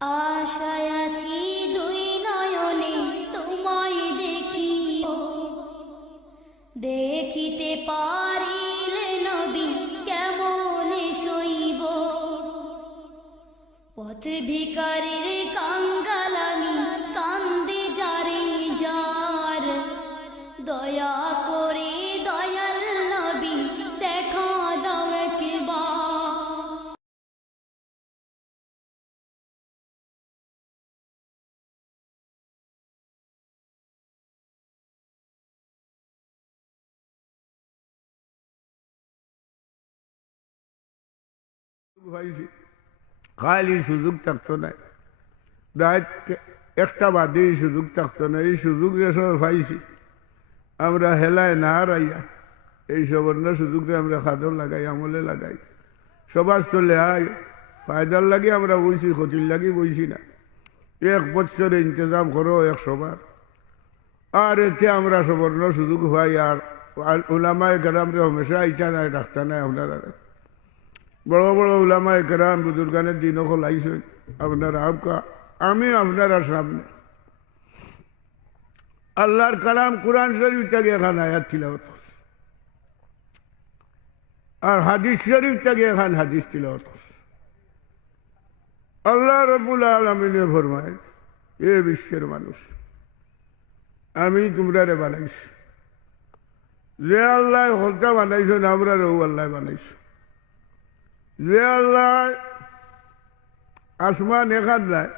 আশায় আছি দুই নয়নে তোমায় দেখি, দেখিতে পারিলে নবী কেমনে সইব। পথ ভিখারির কাঙ্গাল আমি, কান্দে যারে যার, দয়া করে দয়াল নবী দেখা দাও একবার। খালি সুযোগ থাকতো না, রাত একটা বাদে সুযোগ থাকতো না। এই সুযোগ যে সময় পাইছি আমরা হেলায় না হারাইয়া এই সবর্ণ সুযোগটা আমরা খাদর লাগাই, আমলে লাগাই। সবার চলে আয় ফায়দার লাগে আমরা বইছি, ক্ষতির লাগে বইছি না। এক বছরে ইন্তজাম করো এক সবার, আর এতে আমরা সবর্ণ সুযোগ হই। আর ওলামায় গ্রামরে হমেশা ইটা নাই রাখতা নাই আপনারা। বড় বড় উলামায়ে কেরাম বুজুর্গানের দিন ওখান আইসেন আপনারা আপকা, আমি আপনারা সামনে আল্লাহর কালাম কোরআন শরীফ থেকে এখান আয়াত তিলাওয়াত করছে, আর হাদিস শরীফ থেকে এখান হাদিস তিলাওয়াত করছে। আল্লাহ রাব্বুল আলামিন ফরমায়, এ বিশ্বের মানুষ, আমি তোমরারে বানাইছি। যে আল্লাহ হলতা বানাইছেন আমরা ও আল্লাহ বানাইছে। যে আল্লাহ আসমান এখান নাই,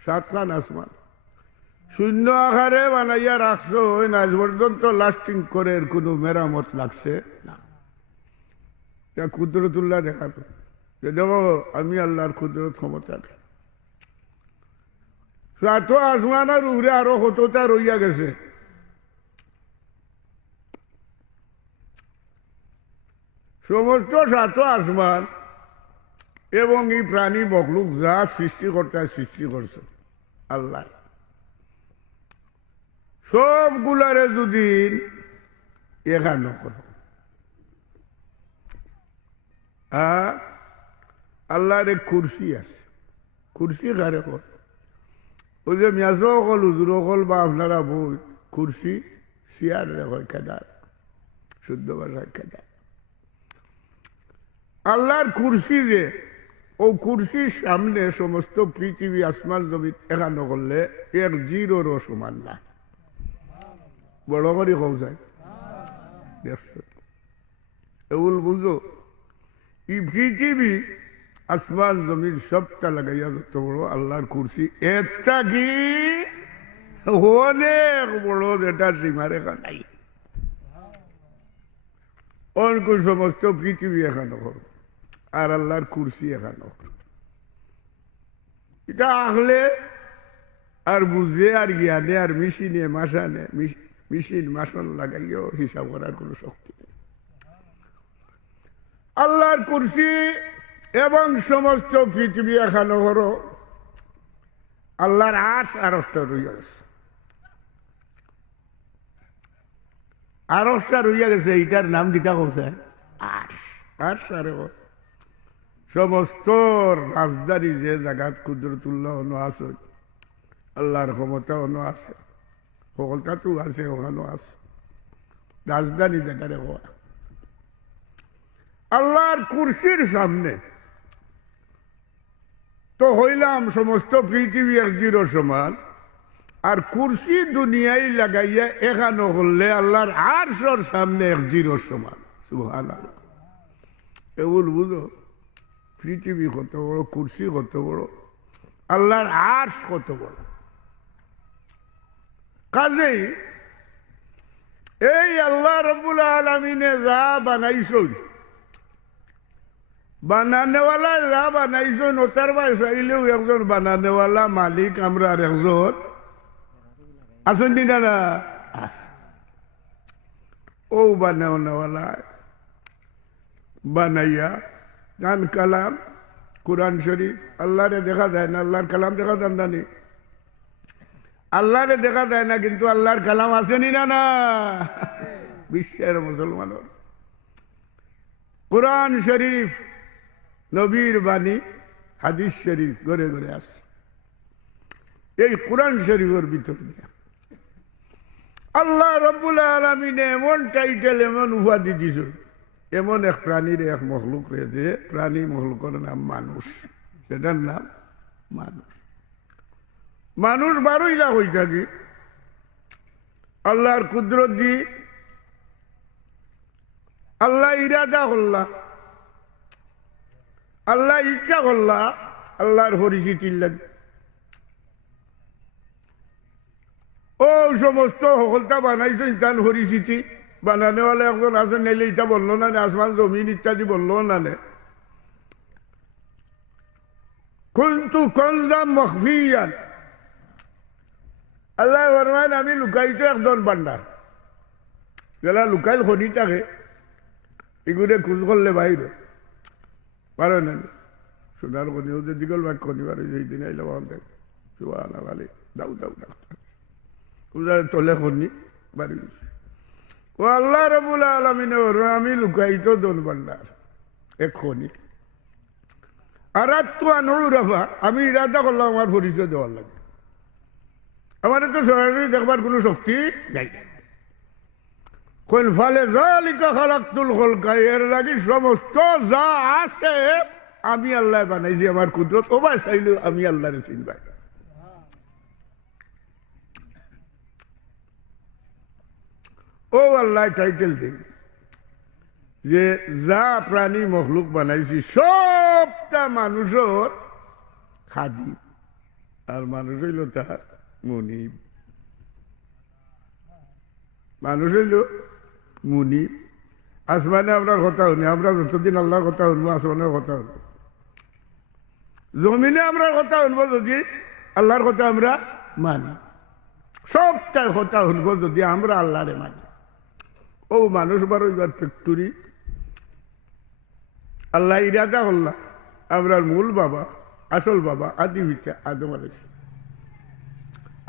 সাতখান আসমান শূন্য আকারে বানাইয়া রাখছো, ওই না আজ পর্যন্ত লাস্টিং করে এর কোনো মেরামত লাগছে না। কুদরতুল্লাহ দেখাতো যে দেখো আমি আল্লাহর কুদরত ক্ষমতা। সাত আসমানের উপরে আরো কতটা রইয়া গেছে। সমস্ত সাত আসমান এবং এই প্রাণী বকলুক যা সৃষ্টিকর্তা সৃষ্টি করছে আল্লাহ, সবগুলারে যদি এখানে করো, আল্লাহর এক কুরসি আছে। কুরসি কারে কর? ওই যে মেয়াজ অকল হুজুর অকল বা আপনারা বই কুরসি চেয়ার রেখে খেদার, শুদ্ধ ভাষায় খেদার। আল্লাহর কুরসি যে, ও কুরসির সামনে সমস্ত পৃথিবী আসমান জমিন এখানে করলে এক জিরোরও সমান না। বড় করে কৌ যায় দেখছ, এগুলো বুঝো। এই পৃথিবী আসমান জমিন সবটা লাগাইয়া যত বড় আল্লাহর কুরসি, একটা কি অনেক বড়, যেটা সীমারেখা নাই। অনেক সমস্ত পৃথিবী এখানে করো, আর আল্লাহর কুরসি এখানে করো। এটা আহলে আর বুঝে আর জ্ঞানে আর মেশিনে মাসানে, মেশিন মাসন লাগাইও হিসাব করার কোনো শক্তি নেই। আল্লাহর কুরসি এবং সমস্ত পৃথিবী এখানে করো, আল্লাহর আরশ আরশটা রইয়া গেছে। আরশটা রইয়া গেছে, এইটার নাম দিতা করছে আরশ। আরশ আরে সমস্ত রাজধানী যে জায়গাত কুদরতুল্লাহ অন্য আছে, আল্লাহর ক্ষমতা অন্য আছে, সকলটা তো আছে, ওখানেও আছে। রাজধানী যেটারে হওয়া আল্লাহর কুরসির সামনে তো হইলাম সমস্ত পৃথিবী এক জিরো সমান, আর কুরসি দুনিয়ায় লাগাইয়া এখানে করলে আল্লাহর আরশের সামনে এক জিরো সমান। সুবহানাল্লাহ। এগুলো বুঝো, পৃথিবী কত বড়, কুরসি কত বড়, আল্লাহর আরশ কত বড়। কাজেই এই আল্লাহ রাব্বুল আলামিনে যা বানাইছেন, বানানেওয়ালা যা বানাইছেন, ওটার বাই চাইলেও একজন বানানেওয়ালা মালিক আমরা আর একজন আছেন না না আছে। ও বানানেওয়ালা বানাইয়া গান কালাম কোরআন শরীফ, আল্লাহরে দেখা যায় না, আল্লাহর কালাম দেখা যান না নি, আল্লাহরে দেখা যায় না, কিন্তু আল্লাহর কালাম আসেনি না না বিশ্বের মুসলমানের। কোরআন শরীফ নবীর বাণী, হাদিস শরীফ ঘরে ঘরে আছে এই কোরআন শরীফের ভিতর দিয়ে আল্লাহ রব্বুল আলামিন এমন টাইটেল এমন উপাধি দিছ এমন এক প্রাণীর এক মখলুক রয়েছে প্রাণী মখলুকের নাম মানুষ সেটার নাম মানুষ মানুষ 12 লাখ হয়ে থাকি আল্লাহর কুদরত দি আল্লাহ ইরাদা করলা আল্লাহ ইচ্ছা করলা আল্লাহর পরিচিতির লাগে ও সমস্ত সকলটা বানাইছে ইনসান পরিচিতি বানানেওয়ালা একজন আছে নেলে এটা বললো না আসমান জমিন ইত্যাদি বললো না নে কুনতু কনজাম মখফিয়ান আল্লাহ ফরমান আমি লুকাইতো একজন ভান্ডার যারা লুকাইল খনি থাকে এগুলো খোঁজ করলে বাইরে পারো না সোনার খনি হচ্ছে দীঘল ভাগ খনি পারে এই দিন আইলে দেখ সুবাহ ভালো দাও দাও দাও তলে খনি বাড়ি গেছে ও আল্লাহ রব্বুল আলামিন আমি লুকাইতো দন ভান্ডার এক খনি আর তো আনুরাফা আমি ইরাদা করলাম আমার পরিচয় দেওয়ার লাগে আমার তো সরাসরি দেখবার কোনো শক্তি নাই কোন ফলে জালিকা খালাকতুল খলকা এর লাগি সমস্ত যা আছে আমি আল্লাহ বানাইছি আমার কুদরত ও ভাই চাইলেও আমি আল্লাহরে চিনবাই ও আল্লাহ টাইটেল দিই যে যা প্রাণী মখলুক বানাইছি সবটা মানুষের খাদি আর মানুষ হইল তার মুনিব মানুষ হইল মুনিব আসমানে আপনার কথা শুনি আমরা যতদিন আল্লাহর কথা শুনবো আসমানের কথা শুনবো জমিনে আমরা কথা শুনবো যদি আল্লাহর কথা আমরা মানি সবটাই কথা শুনবো যদি আমরা আল্লাহরে মানি ও মানুষ বারো এবার ফ্যাক্টরি আল্লাহ ইরাদা করলা আমরার মূল বাবা আসল বাবা আদি হইতে আদম আলাইহিস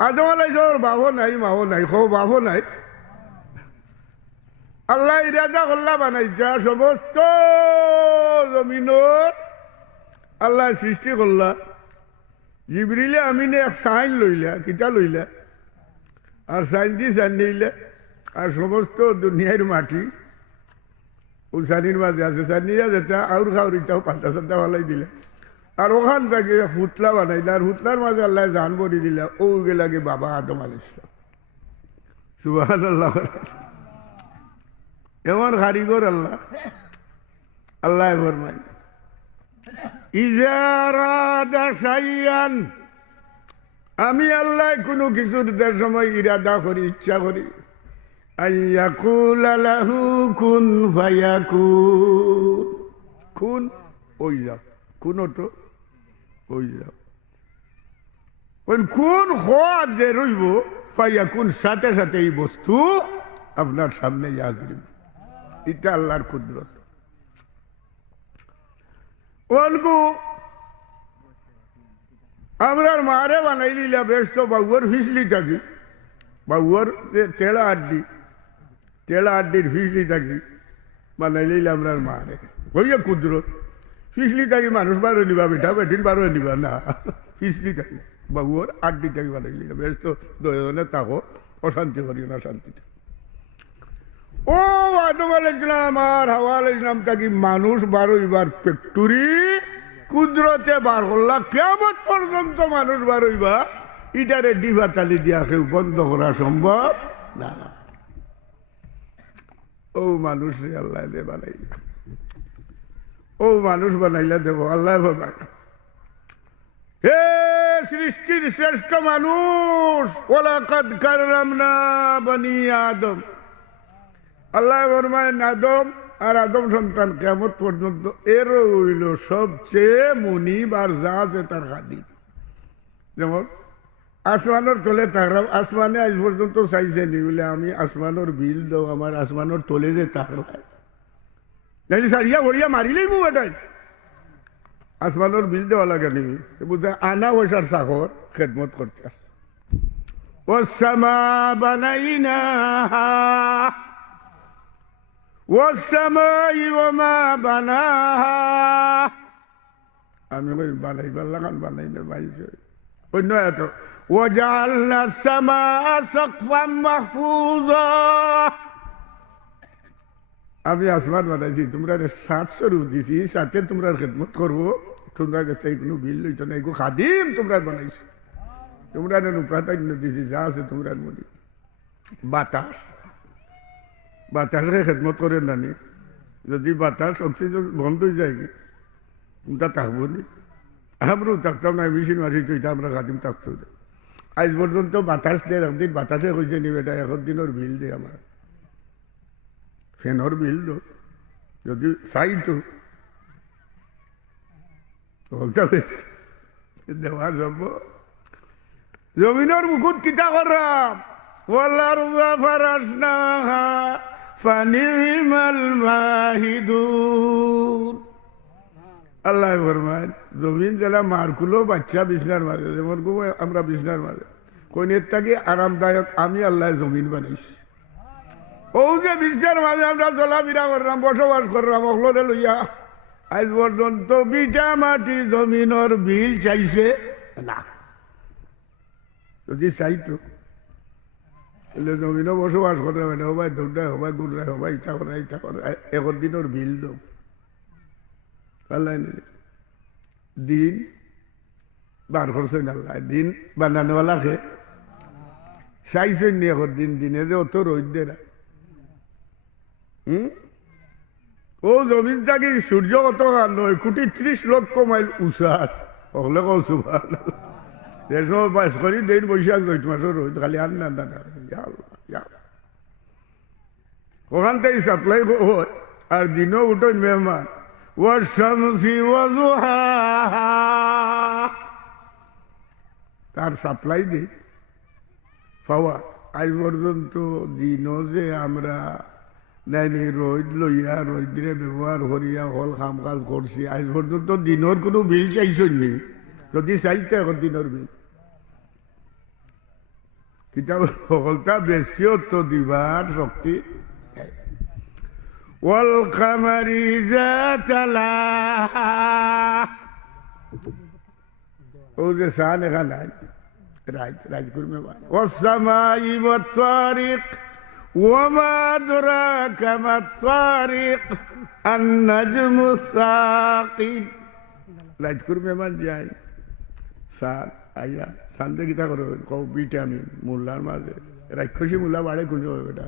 আদম আলাইহিস ওর বাবু নাই মাও নাই খো বাবু নাই আল্লাহ ইরাদা করলা বানাইছা সমস্ত জমিনের আল্লাহ সৃষ্টি করলা জিবরিলে আমিনে এক সাইন লইলা কিতা লইলা আর সাইন দি সাইন নিলে আর সমস্ত দুনিয়ার মাটি ও সানির মাঝে আছে সানিয়া যেটা আউর খাউরিটাও পাল্টা সাল্টা ভালাই দিলে আর ওখান থেকে হুতলা বানাইলে আর হুতলার মাঝে আল্লাহ জান বলি দিলে ও লাগে বাবা আদম আলাইহিস সুবহানাল্লাহ এমন কারিগর আল্লাহ আল্লাহ ফরমান ইজা রাদা শাইয়ান আমি আল্লাহ কোনো কিছুর সময় ইরাদা করি ইচ্ছা করি আইয়াকুলা লাহু কুন ফায়াকুন কুন ওই যাও কোন তো ওই যাও কোন খোয়া যে রইব ফায়াকুন সাথে সাথে এই বস্তু আপনার সামনে হাজির এটা আল্লাহর কুদরত ওলগু আমরার মারে বানাই নিলা বেশ তো বাবুর ফিসলি থাকি বাবুর তেলা আড্ডির ফিসলি থাকি বানাই নিলে আমরার মারে হইয়া কুদরত ফিসলি থাকি মানুষ বারো নিবা বেটা বেটিন বারো নিবা না ফিসলি থাকি বাবুর আড্ডি থাকি বানাই নিলা বেশ তো দশজনে থাকো অশান্তি করিও না শান্তিতে ও আদম আলাইহিসসালাম আর হাওয়া আলাইহিসসালাম থাকি মানুষ বারো এবার ফ্যাক্টরি কুদরতে বার করলা কিয়ামত পর্যন্ত মানুষ বার হইবা ইটারে ডিভা তালি দিয়া কেউ বন্ধ করা সম্ভব না ও মানুষ আল্লাহ দে বানাইলা ও মানুষ বানাইলা দেব আল্লাহ বানাই হে সৃষ্টির শ্রেষ্ঠ মানুষ ওয়ালাকাদ কাররামনা বনি আদম আল্লাহ ফরমায় আদম আর আদম সন্তান কিয়ামত পর্যন্ত এর হইল সবচেয়ে মুনিব আর যা আছে তার খাদিম যেমন আসমানের তলে থাকলাম আসমানে আজ পর্যন্ত চাইছে নি বলে আমি আসমানের বিল দাও আমার আসমানের তলে যে থাকলাম নাইলে সারিয়া ভরিয়া মারিলেই মু এটাই আসমানের বিল দেওয়া লাগে নি বুঝতে আনা পয়সার চাকর খেদমত করতে আস ওয়াসসামা বানাইনাহা والسماء وما بناها আমি কই বানাইবার লাগান বানাই না বাইছে অন্য এত ওয়াজালনা সামা সাকফাম মাহফুজা আমি আসমান বানাইছি তোমরা 700 রূপ দিছি সাথে তোমরা খেদমত করবো তোমরা কাছে কোনো বিল লইতো না এগো খাদিম তোমরা বানাইছি তোমরা প্রাধান্য দিছি যা আছে তোমরা মনে বাতাস বাতাসে খেদমত করেন নানি যদি বাতাস অক্সিজেন বন্ধ হয়ে যায় ওটা থাকবো নি আমরাও থাকতাম না মেশিন মারি তো এটা আমরা খাদিম থাকতো আজ পর্যন্ত বাতাস দেয় একদিন বাতাসে কইছে নি বেটা 1 দিনের বিল দে আমার ফ্যানের বিল দো যদি চাই তো বলতে দেওয়া যাব জমিনের মুকুট কিতা করাম والأرض فرشناها فنعم الماهدون আল্লাহ ফরমান জমিন জেলা মারকুলো বাচ্চা বিছনার মাঝে যেমন আমরা বিছনার মাঝে কোনের থেকে আরামদায়ক আমি আল্লাহ জমিন বানাইছি ও যে বিছনার মাঝে আমরা চলাফেরা করলাম বসবাস করলাম অকলরে লইয়া আজ পর্যন্ত বিটা মাটি জমিনের বিল চাইছে না যদি চাইতো এলে জমিনও বসবাস করে মানে হবাই দৌড়ায় হবাই গুড়ায় হবাই ইটা করে 1 দিনের বিল দো দিন বার করছেন আল্লাহ দিন বানানোওয়ালাকে চাইছেন নি 1 দিন দিনে যে অত রোদ দে না ও জমিন থাকি সূর্য কত 9,30,00,000 মাইল উঁচাত হলে কৌশু ভালো যে সময় বাস করি দিন বৈশাখ জৈঠ মাসের রোদ খালি আর না ওখান থেকে সাপ্লাই হয় আর দিনও উঠোন মেহমান ওয়াশামসি ওয়াজুহাহা তার সাপ্লাই দিই পাওয়া আজ পর্যন্ত দিনও যে আমরা নাইনি রোদ লইয়া রোদ্রে ব্যবহার করিয়া হল কাম কাজ করছি আজ পর্যন্ত দিনের কোনো বিল চাইছেন নি যদি চাইতে 1 দিনের বিল কিতাব সকলটা বেশিও তো দিবার শক্তি ওয়াল কামারি জাতালাহা ও যে সান এখানে রাজগুর মেহমান ওয়াসসামাই ওয়াত তারিক ওয়ামা আদরাকা মাত তারিক আন-নাজমু সাকিব রাজগুর মেহমান যায় সান আইয়া সান্দে গীতা করো কৌ ভিটামিন মূল্যার মাঝে রাক্ষসী মূল্যা বাড়ে খুঁজে হবে বেটা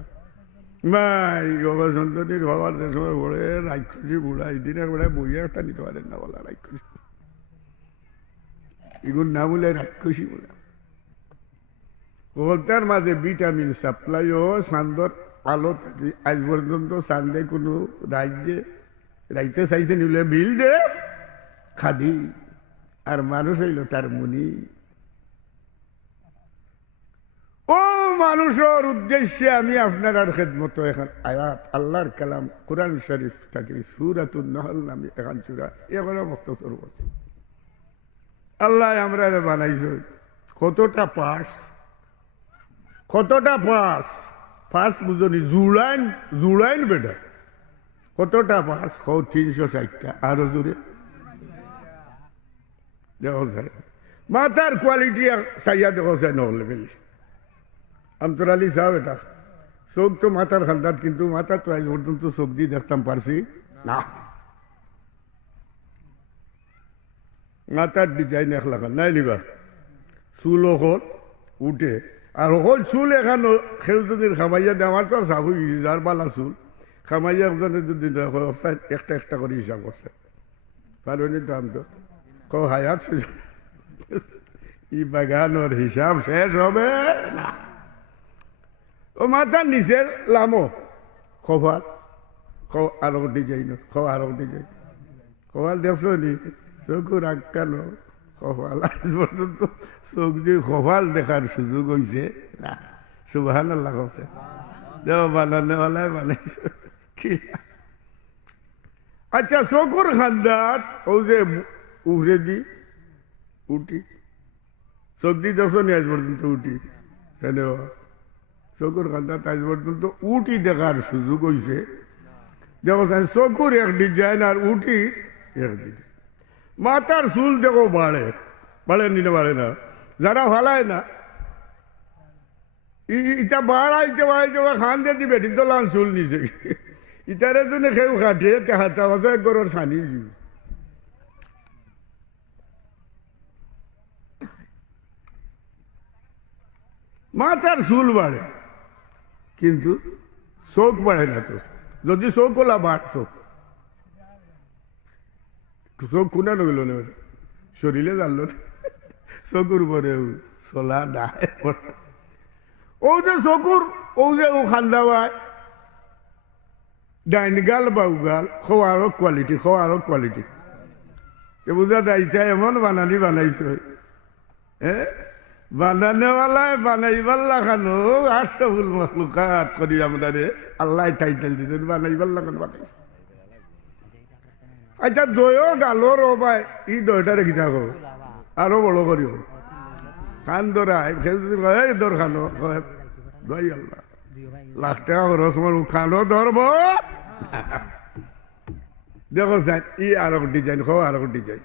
মাই বাবা সন্ততির বাবার যে সময় বলে রাক্ষসী বুড়া এদিন একবেলা বইয়া একটা নিতে পারেন না বলা রাক্ষসী এগুলো না বলে রাক্ষসী বলে ওটার মাঝে ভিটামিন সাপ্লাইও সান্দর আলো থাকি আজ পর্যন্ত সান্দে কোনো রাজ্যে রাইতে চাইছে নিলে বিল দে খাদি আর মানুষ হইল তার মুনি ও মানুষের উদ্দেশ্যে আমি আপনার আর খেদমত এখন আয়াত আল্লাহর কালাম কোরআন শরীফ থাকে সূরাতুন নাহল নামে এখন চূড়া এগুলো মুক্তসর বলছে আল্লাহ আমরা বানাইছে কতটা পার্স বুঝনি জুড়াইন বেটা কতটা পার্স 360টা আরো জোরে দেখা যায় মাথার কোয়ালিটি চাইয়া দেখা যায় নহলে বেলি আমতরালি চাও এটা চোখ তো মাথার খান্দাত কিন্তু মাথা তো আজ পর্যন্ত চোখ দিয়ে দেখতাম পারছি না মাথার ডিজাইন এক লাগান নাই নিবা চুল অকল উঠে আর অকল চুল এখানে সেউজনীর খামাইয়া দেওয়ার তো চাবু যার বালা চুল খামাইয়া একজনে যদি একটা করে হিসাব করছে পারবেন দাম তো হায়াত ই বাগানোর হিসাব শেষ হবে না ও মাথার নিচে লামো খোয়াল আরো ডিজাইন আরো ডিজাইন খোয়াল দেখছো নি চকু রাখানো খোয়াল আজ পর্যন্ত চোখ দিয়ে খোয়াল দেখার সুযোগ হয়েছে না সুবহানাল্লাহ কইছে দেও বানানোওয়ালায় বানাইছে কি আচ্ছা চকুর খান্দাত ও যে উঠে দি উঠি চোখ দিয়ে দেখছো নি আজ পর্যন্ত উঠি কেন চকুর খান্দাত আজ পর্যন্ত উঠি দেখার সুযোগ হয়েছে দেখো চকুর এক ডিজাইন আর উঠি এক ডিজাইন মাথার চুল দেখো বাড়ে, বাড়ে নিলে বাড়ে না, যারা ফালায় না ইটা বাড়াইতে বাড়াইতে খান দিয়ে দিবে ঠিক তো লান চুল নিছে ইটারে জন্য খেউ খাটিয়ে হাতা হাতা গরর ছানি দিবে। মাথার চুল বাড়ে কিন্তু চোখ বাড়ে না। তো যদি চোখ ওলা বাড়তো, চোখ কোনা নগেল না শরীরে জানলো চকুর উপরে চলা দায় ও যে চকুর ও যে ও খান্দাওয়ায় ডাইন গাল বা উগাল খোয়ারও কোয়ালিটি, খোয়ারও কোয়ালিটি বুঝা দায়িত্ব এমন বানানি বানাইছে হ্যাঁ বানানেওয়ালায় বানাইবার লাগানো আশরাফুল মাখলুকাত করি আমরা আল্লাহ টাইটেল দিয়েছেন বানাইবার লাগানো বানাইছে। আচ্ছা দইও গালোর ও ভাই ই দইটা রেখে থাকো আরো বড় করিও খান দরাই দর খানো দই আল্লাহ লাখ টাকা খরচ আমার খানো ধরব দেখো ই আরো ডিজাইন খাও আরো ডিজাইন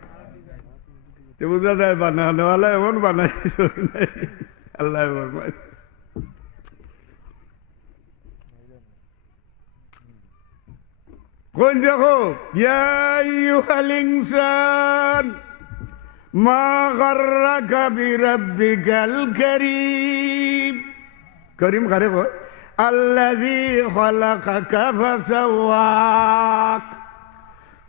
বুঝা যায় বানানোওয়ালা এমন বানাইছ আল্লাহ কোন দেখো ইনসান মা গাররাকা বিরাব্বিকাল কারীম, করিম কারে কয় আল্লাযী খালাকাকা ফাসাওয়াক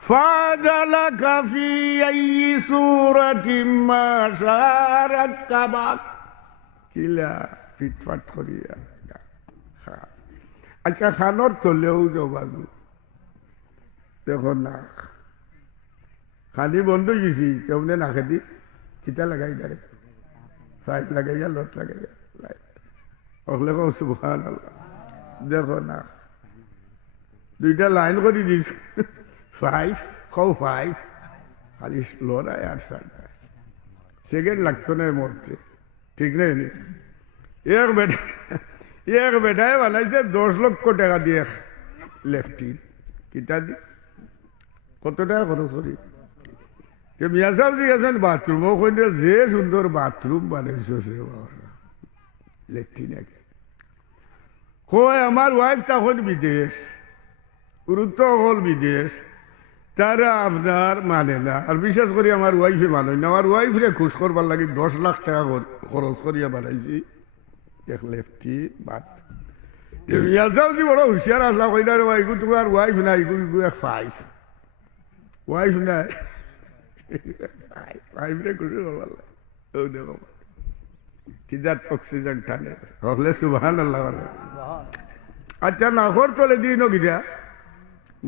ফাআদালাকা ফি আইয়ি সূরাতিন মা শাআ রাক্কাবাক, কিলা ফিটফাট করিয়া। আচ্ছা খানোর তলেও যাও বাজু দেখো না খানি বন্ধ গেছি তেমনি না খেদি কিতা লাগাই দাঁড়ে ফাইট লাগাইয়া লত লাগাইয়া অকলে কো সুবহানাল্লাহ দেখো না দুইটা লাইন করে দিয়েছি ফাইভ খাও ফাইভ খালি লড়াই আর সারটায় সেকেন্ড লাগতো না মরতে, ঠিক নেই এক বেটায় বানাইছে 10 লক্ষ টাকা দিয়ে লেফটি কিতা দি কত টাকা খরচ করি মিয়া সাহেব জিজ্ঞাসেন বাথরুমও কইতে যে সুন্দর বাথরুম বানাইছে লেট্রিন কয় আমার ওয়াইফ তখন বিদেশ, গুরুত্ব হল বিদেশ, তারা আপনার মানে না। আর বিশেষ করে আমার ওয়াইফে মানে না, আমার ওয়াইফরে খুশ করবার লাগে 10 লাখ টাকা খরচ করিয়া বানাইছি এক লেফটি বাথ। মিয়া সাহেব জি বড় হুঁশিয়ার আসলা কইলা রে ভাই তোমার ওয়াইফ নাই ইগু এক ফাইভ ওয়াইফ নাই ওয়াইফরে খুশি করবার লাগে ও দেখো কিজাত অক্সিজেন টানে হলে সুবহানাল্লাহ। আচ্ছা নাখর তলে দিন গিয়া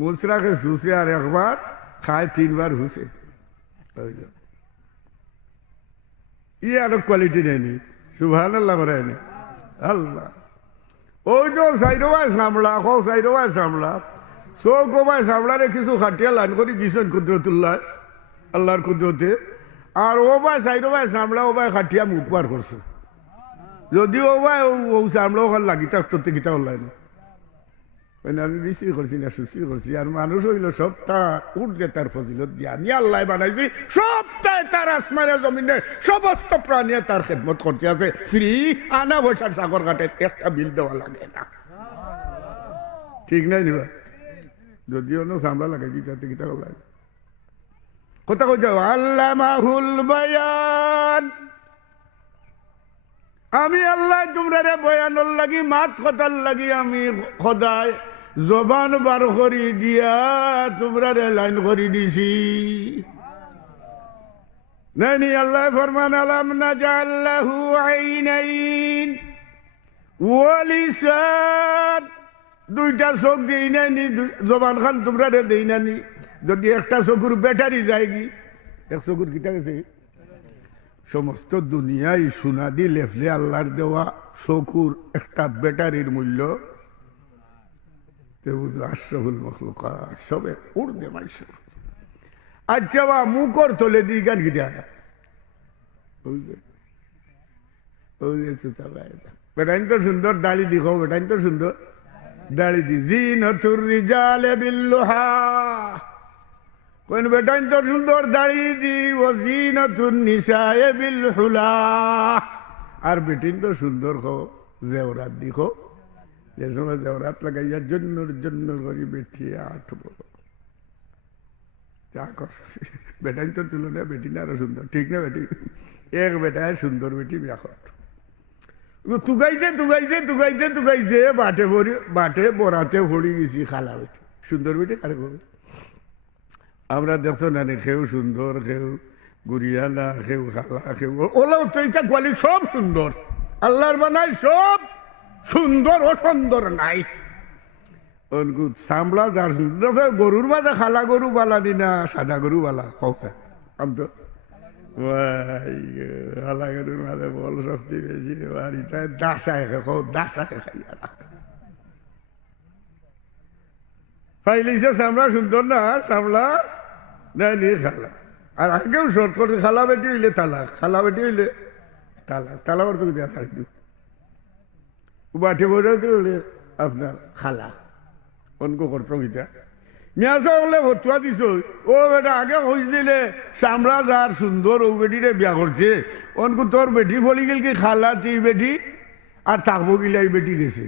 মুসরাকে শুষে আর একবার খায় 3 বার হুসে ই আরো কোয়ালিটি নেয়নি সুবহানাল্লাহ করেনি আল্লাহ। ওই তো সাইডবাই সামলা কো সাইডবাই সামলা চৌকবাই সামলারে কিছু খাটিয়া লাইন করে দিছেন কুদরতুল্লাহ আল্লাহর কুদরতে, আর ও ভাই সাইডবাই সামলা ও ভাই খাটিয়া মুখ পার করছে। যদি ও ভাই ও সামলা ওখানে লাগি থাকতো কিতা হল্লাই না আমি বিশ্রি করছি না সুশ্রী করছি। আর মানুষ হইল সপ্তাহ উঠলে তার ফজিলত দিয়ে আমি আল্লাহ বানাইছি সপ্তাহে তার আসমানে জমিনে সমস্ত প্রাণী তার খেদমত করতে আছে ফ্রি, আনা বৈশাখ সাগর ঘাটে একটা বিল দেওয়া লাগে না, ঠিক নাই নিবা যদিও না সামলা লাগাই দিতে কিতা হল্লাই কথা কই যাও আল্লামাহুল বায়ান। আমি আল্লাহ তোমরা বয়ানোর লাগি মাত কথার লাগি আমি খোদায় জবান বার করি দিয়া তোমরা লাইন করে দিছি নানি। আল্লাহ ফরমান আলাম নাজাল্লাহু আইনাইন ওয়া লিসান, দুইটা চোখ দেই নানি জবান খান তোমরা দেই নানি। যদি একটা চকুর ব্যাটারি যায়গি এক চকুর কিটা গেছে সমস্ত দুনিয়ায় সোনা দি লেফলে আল্লাহর দেওয়া চকুর একটা ব্যাটারির মূল্য আশরাফুল মাখলুকাত সবে উর্দে মাইশ। আচ্ছা বা মুখর তোলে দি গান গিয়া বেটাইন তো সুন্দর দাড়ি দি খাও, বেটাইন তো সুন্দর দাড়ি দি জিনাতুর রিজালে বিল্লুহা কোন বেটাইন তো সুন্দর দাড়ি দি ওয়াজিনাতুন নিসায়ে বিল হুলা আর বেটিন তো সুন্দর খো জেওরাত দি খো যে সময় জেওরাত লাগাইয়া জন্য করি বেটি আঠবো যা কর বেটাইন তো তুলনা বেটি না আরো সুন্দর ঠিক না বেটি এক বেটায় সুন্দর বেটি বিয়া কর তুগাইতে বাটে বরাতে ভরি গেছি খালা বেটি সুন্দর বেটি কারে করবে আমরা দেখছো না কেউ সুন্দর কেউ গুড়িয়ালা কেউ খালা কেউ ওলাও তো এটা কোয়ালিটি সব সুন্দর আল্লাহর বানাই সব সুন্দর অসুন্দর নাই সামলা যার সুন্দর গরুর মাঝে খালা গরু বালানি না সাদা গরু বালা কৌটা আমি তো খালা গরুর মাঝে বল শক্তি বেশি বাড়িতে দাসায় খাইয়া পাইলিছে সামলা সুন্দর না সামলা নাই নিয়ে খালা আর আগেও শর্ট করছে খালা বেটি হইলে তালাক খালা বেটি হইলে তালাবার তোকে দেওয়া ছাড়ি দিব বাটে বোঝাতে হলে আপনার খালা অনক করতো গীতা মিয়াসা হলে ভতুয়া দিছ ও বেটা আগে হয়েছিলে চামড়া যার সুন্দর ও বেটিরে বিয়া করছে অনক তোর বেটি বলি গেল কি খালা তুই বেটি আর থাকবো গিলা এই বেটি গেছে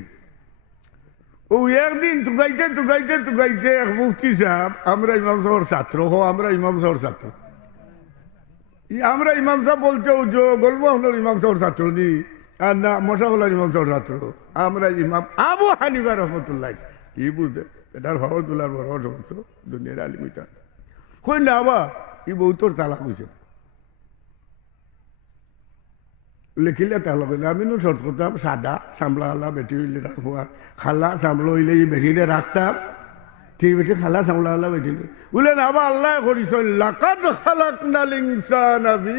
ও একদিন তুকাইতে এক মুফতি সাহেব আমরা ইমাম সাহেবের ছাত্র আমরা ইমাম সাহেবের ছাত্র আমরা ইমাম সাহেব বলতে গল্প হলোর ইমাম সাহেবের ছাত্র নি আর না মশাগোলার ইমাম সাহেবের ছাত্র আমরা ইমাম আবু হানিফা রহমতুল্লাহ কি বুঝে এটার খবর তোলার বড় সমস্ত দুনিয়ার আলিমিটা কই না আবা ই বউ তোর তালাক হয়েছে লেখিলে তালাক হইলে আমি নো শর্ট করতাম সাদা সামলা আল্লাহ বেটি হইলে রাখবো আর খালা সামলা হইলে এই বেটিরে রাখতাম ঠিক বেটি খালা সামলা আল্লাহ বেটি বলে না আবা আল্লাহ করিস লাকাদ খালাকনাল ইনসানা ফি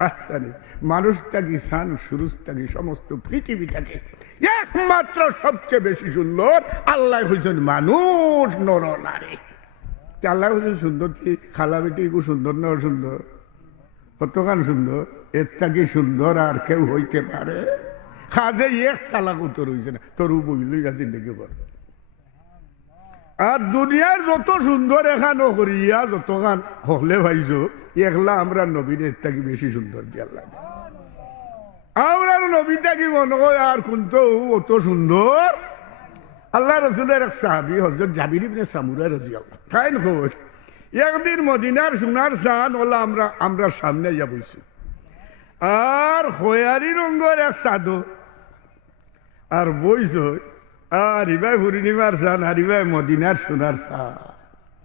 আহসানি মানুষ থাকি সান সুরুজ থাকি সমস্ত পৃথিবী থাকে একমাত্র সবচেয়ে বেশি সুন্দর আল্লাহ হয়েছেন মানুষ নর নারী আল্লাহ হয়েছেন সুন্দর কি খালা বেটি খুব সুন্দর না সুন্দর কতখান সুন্দর এর থাকি সুন্দর আর কেউ হইতে পারে খাদে এক তালাক উত্তর হয়েছে না তোর বইলই গা জিন্দগি কর আর দুনিয়ার যত সুন্দর এখানো করিয়া যতখান হলে ভাইছ একলা আমরা নবীর এর থাকি বেশি সুন্দর দিয়ে আল্লাহ আমরা নবীটা কি মনে হয় আর কিন্তু অত সুন্দর আল্লাহ রসুলের এক সাহাবি হযরত জাবির ইবনে সামুরা রাদিয়াল্লাহু তাই খবর একদিন মদিনার সোনার চাঁদ ওলা আমরা সামনে যা বইছি আর খয়ারি রঙের এক চাদর আর বইছ আর ইবাই পূর্ণিমার চাঁদ আর ইবাই মদিনার সোনার চাঁদ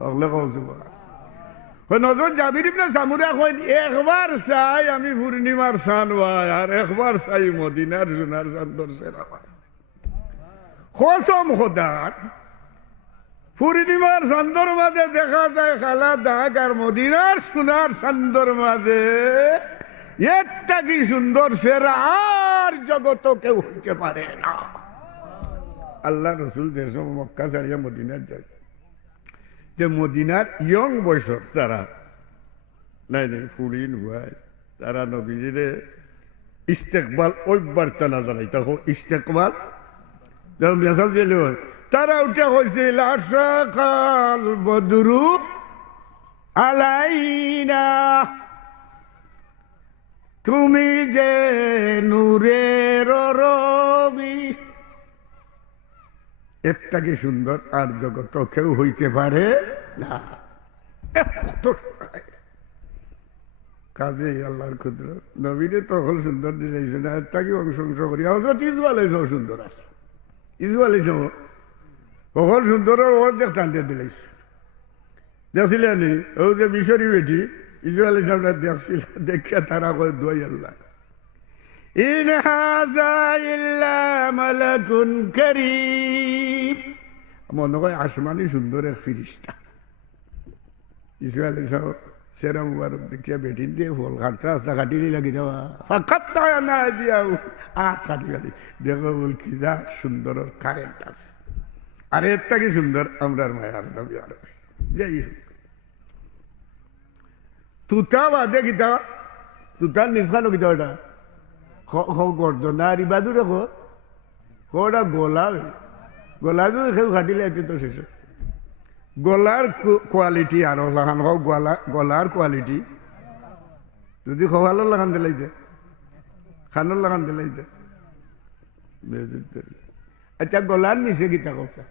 হলে কৌছো নজর জাবির ইবনে সামুরা কইন একবার চাই আমি পূর্ণিমার চাঁদ ভাই আর একবার চাই মদিনার সোনার চাঁদর সেরা ভাই কসম খোদার পূর্ণিমার চাঁদর মাঝে দেখা যায় খালা দাগ আর মদিনার সোনার চাঁদর মাঝে একটা কি সুন্দর সেরা আর জগত কেউ হইতে পারে না আল্লাহ রসুল যে সময় মক্কা ছাড়িয়া মদিনার যায় যে মদিনার ইয়ং বয়সর তারা নাই ফুরিন ভাই তারা নবীজিরে ইস্তেকবাল ওইবার টানা জানাই তখন ইস্তেকবাল যখন মেসাল জেলে তারা উঠে হয়েছিল আশাকাল বদরু আলাইনা তুমি যে নূরের রবি একটা কি সুন্দর আর জগৎ কেউ হইতে পারে না কাজে আল্লাহর ক্ষুদ্র নবীরে তখন সুন্দর দিয়েছে না তাকে অংশ করি হজরত ইসমাইল সুন্দর আছে ইসমাইল কখন সুন্দর ওর দেখ টানতে দিলেছ দেখছিলেন ও যে মিশরি বেটি ইসমাইল ইসলামটা দেখছিল দেখিয়া তারা করে দোয়াই আল্লাহ ইন হাযা ইল্লা মালাকুন কারীম মনে হয় আসমানি সুন্দর এক ফিরিস্তা ইসমাইল ইসলাম সেরা মুবারক দেখিয়া বেটিন দিয়ে ফল কাটতে রাস্তা কাটিলি লাগি যাওয়া ফাঁকাত না দিয়া কাটি গালি দেখো বল কি যা সুন্দর কারেন্ট আছে আর এর থেকে সুন্দর আমরার মায়ার নবী আর যাই হোক তুতা বাদে গীতা তুতার নিষ্কানো গীতা ওটা করতো না আর ইবাদু দেখো ওটা গোলা যদি কেউ খাটিলে এতে তো শেষ গলার কোয়ালিটি আরো লাগান হোক গলার কোয়ালিটি যদি খোয়ালোর লাগান দিলাইতে খানোর লাগান দিলাইতে আচ্ছা গলার নিচে গীতা কথা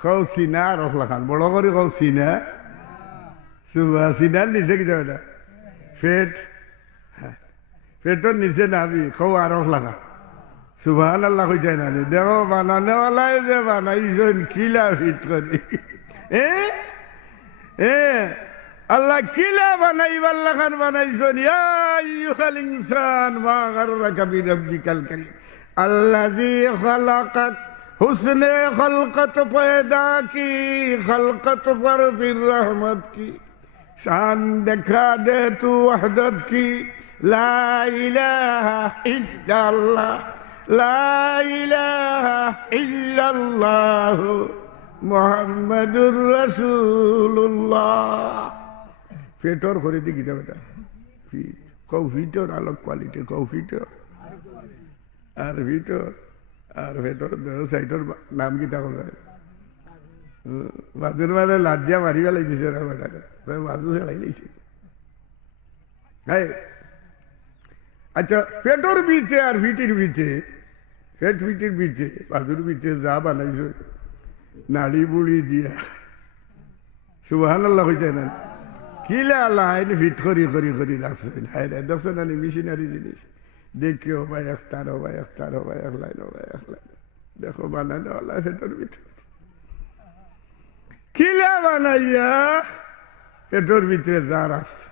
খাও চিনা আর লাগান বড় করে খাও চিনা চিনার নিচে গীতা বেটা ফেট পেটর নিচে নাবি খাও আর লাগা সুবহান আল্লাহ কই যায় না দেখো বানানেওয়ালাই যে বানাইছেন কিলা ফিট করি আল্লাহ কিলা বানাইবার লাগান বানাইছেন ইয়া আইয়ুহাল ইনসান মা গাররাকা বিরাব্বিকাল কারীম আল্লাযী খালাকাক হুসনে খলকত পয়দা কি খলকত পর ফির রহমত কি শান দেখা দে তু ওয়াহদত কি লা ইলাহা ইল্লাল্লাহ লা ইলাহা ইল্লাল্লাহ মুহাম্মাদুর রাসূলুল্লাহ পেটর করে দি গিতা বেটা ফিট কও ফিটর আলোক কোয়ালিটি কও ফিটর আর ফিটর আর পেটর সাইটর নাম গিতা কথা বাজুর মানে লাজ্জা মারি পেলাই দিছে না বেটারে বাজু ছাড়াই লাইছে হ্যাঁ আচ্ছা পেটর ভিতরে আর ফিটির ভিতরে পেট ফিটির ভিতরে বাজুর ভিতরে যা বানাইছো নাড়ি বুড়ি দিয়া সুবহানাল্লাহ হইতে না কিলা আল্লাহ আইন ফিট করি করি করি রাখছেন হায় রে দেখছেন না মেশিনারি জিনিস দেখিও ভাই একটার ভাই একটার ভাই এক লাইন ভাই এক লাইন দেখো বানানো আল্লাহ পেটর ভিতরে কিলা বানাইয়া পেটর ভিতরে যা রাখছে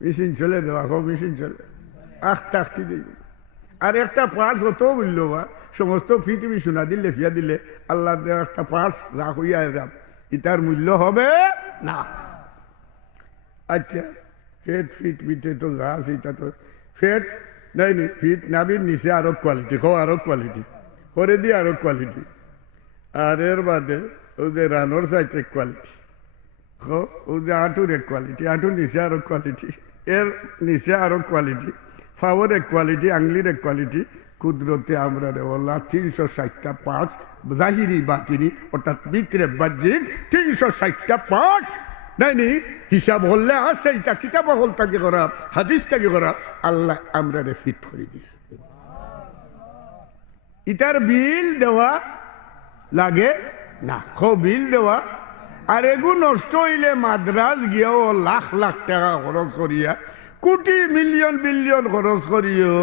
মেশিন চলে দেওয়া হোক মেশিন চলে আখটি দিবি আর একটা পার্টস অত মূল্যবান সমস্ত পৃথিবী সোনা দিলে ফিয়া দিলে আল্লাহ দেওয়া একটা পার্টস রাখ হইয়া ইটার মূল্য হবে না আচ্ছা ফেট ফিট ভিতরে তো যা আছে এটা তো ফেট নাই নি ফিট নাবির নিচে আরো কোয়ালিটি খো আরো কোয়ালিটি করে দিয়ে আরো কোয়ালিটি আর এর বাদে ওই যে রানোর সাইডে কোয়ালিটি ও যে আঁটুর এক কোয়ালিটি আঁটুর নিচে আরো কোয়ালিটি এর নিচে আরো কোয়ালিটি ফাওয়ার এক কোয়ালিটি আংলির এক কোয়ালিটি কুদরতে আমরা রেওয়াল্লা 360টা পাঁচ জাহিরি বাতিনি অর্থাৎ বিক্রে বাহ্যিক 360টা পাঁচ নাইনি হিসাব হলে আছে এটা কিতাব হল তাকে করা হাদিস তাকে করা আল্লাহ আমরা ফিট করে দিস ইটার বিল দেওয়া লাগে না বিল দেওয়া আর এগু নষ্ট হইলে মাদ্রাজ গিয়েও লাখ লাখ টাকা খরচ করিয়া কোটি মিলিয়ন বিলিয়ন খরচ করিও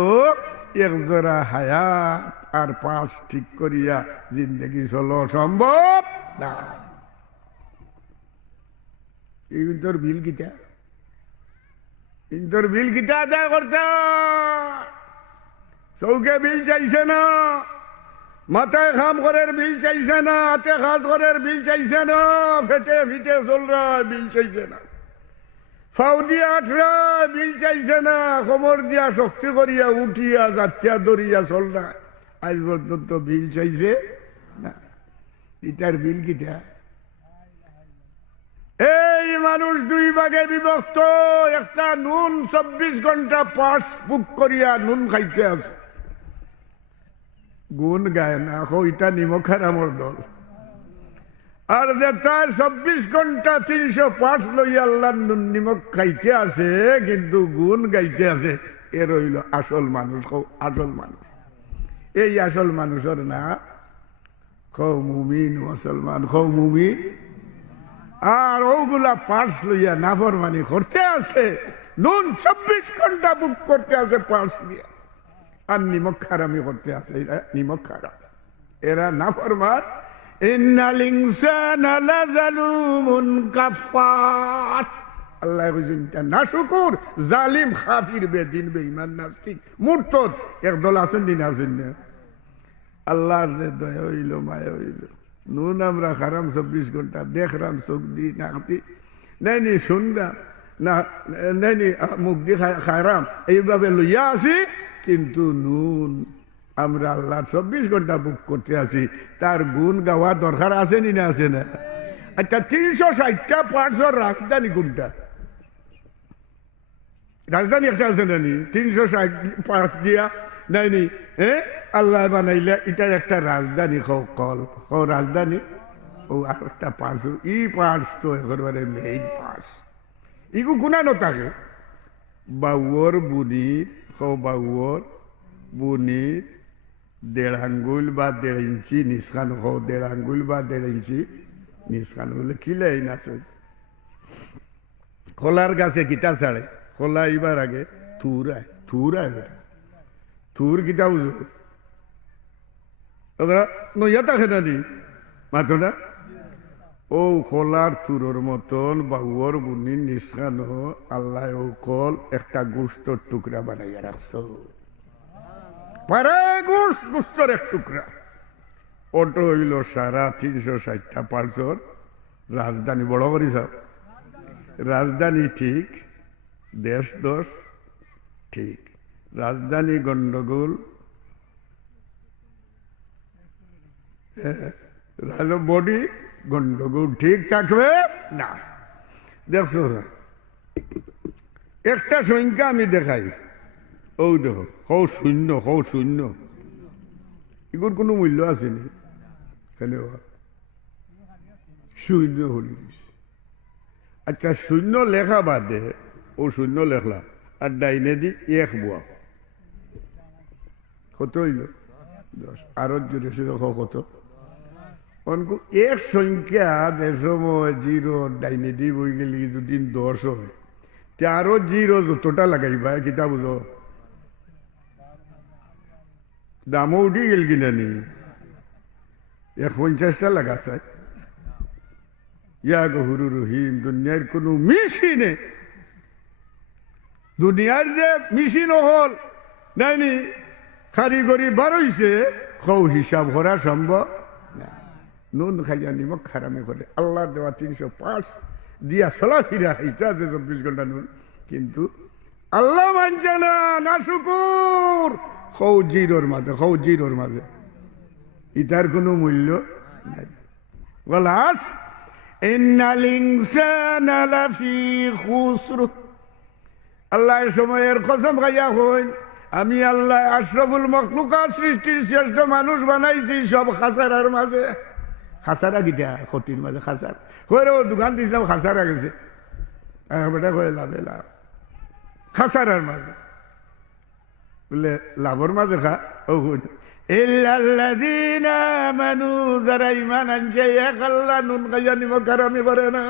একজোড়া হায়াত আর পাঁচ ঠিক করিয়া জিন্দগি চলো সম্ভব না তোর বিল কিতা তোর বিল কিতা আদায় করতে চৌকে বিল চাইছে না মাথায় খাম করের বিল চাইছে না হাতে খাস করের বিল চাইছে না ফেটে ফিটে চল বিল চাইছে না ফাউ দিয়া আঠরা বিল চাইছে না খবর দিয়া শক্তি করিয়া উঠিয়া যাত্রা দরিয়া চল আজ পর্যন্ত বিল চাইছে না ইটার বিল কিটা এই মানুষ দুই ভাগে বিভক্ত একটা নুন 24 ঘন্টা পার্স বুক করিয়া নুন খাইতে আছে গুণ গায় না ইটা নিমখ হারামর দল আর যে তার 24 ঘন্টা 305 লইয়া আল্লাহ নুন নিমখ খাইতে আছে কিন্তু গুণ গাইতে আছে এ রইল আসল মানুষ আসল মানুষ এই আসল মানুষের না খৌ মুমিন মুসলমান খৌ মুমিন আর ওগুলা পার্স লইয়া নাফরমানি করতে আছে নুন 24 ঘন্টা বুক করতে আছে পার্স দিয়া আর নিমখ হারামি করতে আছে নিমখ হারাম এরা নাফরমান ইন্নাল ইনসানা লাযালুমুন কাফফার আল্লাহ কইছেন না শুকুর জালিম কাফির বেদিন বেঈমান নাস্তিক মুরতাদ একদল আছেন দিন আছেন না আল্লাহর দয়া হইল মায়া হইল নুন আমরা খারাম 24 ঘন্টা দেখরাম চোখ দি নাকতি নাইনি শুনলাম না নাইনি মুখ দি খারাম এইভাবে লইয়া আছি কিন্তু নুন আমরা আল্লাহ 24 ঘন্টা বুক করতে আছি তার গুণ গাওয়া দরকার আছে নি না আছে না আচ্ছা 360টা পার্টসের রাজধানী কোনটা রাজধানী একটা আছে না নি 360 পার্টস দিয়া নাইনি আল্লাহ বানাইলে এটার একটা রাজধানী কল রাজধানী ও আর একটা পার্টস ই পার্টস তো একেবারে মেইন পার্টস ইগু গুণা নথাকে বাউর বুনির বাউর বুনির 1.5 আঙ্গুল বা 1.5 ইঞ্চি নিষ্কান 1.5 আঙ্গুল বা 1.5 ইঞ্চি নিষ্কান হলে কিলাই নাচে খোলার গাছে গীতা ছাড়ে খোলা ইবার আগে থুর আয় বেটা থুর গীতা বুঝো নইয়া থাকে না নি মাথো না ও খোলার থুরোর মতন বাউর বুনির নিষ্কানো আল্লাহ ও কল একটা গোস্তর টুকরা বানাইয়া রাখছো পারে গোস্তর এক টুকরা ওটা হইল 360টা পার্সর রাজধানী বড় করিস রাজধানী ঠিক দেশ দোষ ঠিক রাজধানী গন্ডগোল বডি গন্ডগোল ঠিক থাকবে না দেখছো একটা সংখ্যা আমি দেখাই ও দেখো শূন্য এগুলোর কোনো মূল্য আসেনি কেন শূন্য হলি আচ্ছা শূন্য লেখা বাদে ও শূন্য লেখলাম আর ডাইনে দি 1 বুয়া কত হইল 10 আরো জোরে সুরে কত অনকু এক সংখ্যা যে সময় 0 ডাইনে দি বই গেলি যদি 10 হয় তে আরো 0 যতটা লাগাইবা কিতা বুঝো দামও উঠি গেল কিনা নি 50টা লাগাছে ইয়া গহুরু রহিম দুনিয়ার কোনো মেশিনে দুনিয়ার যে মেশিন হল নাইনি কারিগরি বারইছে কৌ হিসাব করা সম্ভব না নুন খাইয়া নিমক খারামে করে আল্লাহ দেওয়া 305 দিয়া চলা ফিরা খাইতে আছে 24 ঘন্টা নুন কিন্তু আল্লাহ মানছে না শুকুর কৌ জিরোর মাঝে ইটার কোনো মূল্য নাই বলাস ইন্নাল ইনসানা লাফি খুসর আল্লাহ সময়ের কসম খাইয়া কইন আমি আল্লাহ আশরাফুল মাখলুকাত সৃষ্টির শ্রেষ্ঠ মানুষ বানাইছি সব খাসারার মাঝে খাসারা গিয়া ক্ষতির মাঝে খাসার হয়ে দোকান দিয়েছিলাম খাসারা গেছে বেটা কয়ে লাভে লাভ খাসারার মাঝে বলে লাভর মাঝে খা ও ইল্লাল্লাযীনা আমানু যারা ঈমান আনছে এক আল্লাহ নুন খাইয়া নিমক হারামি করে না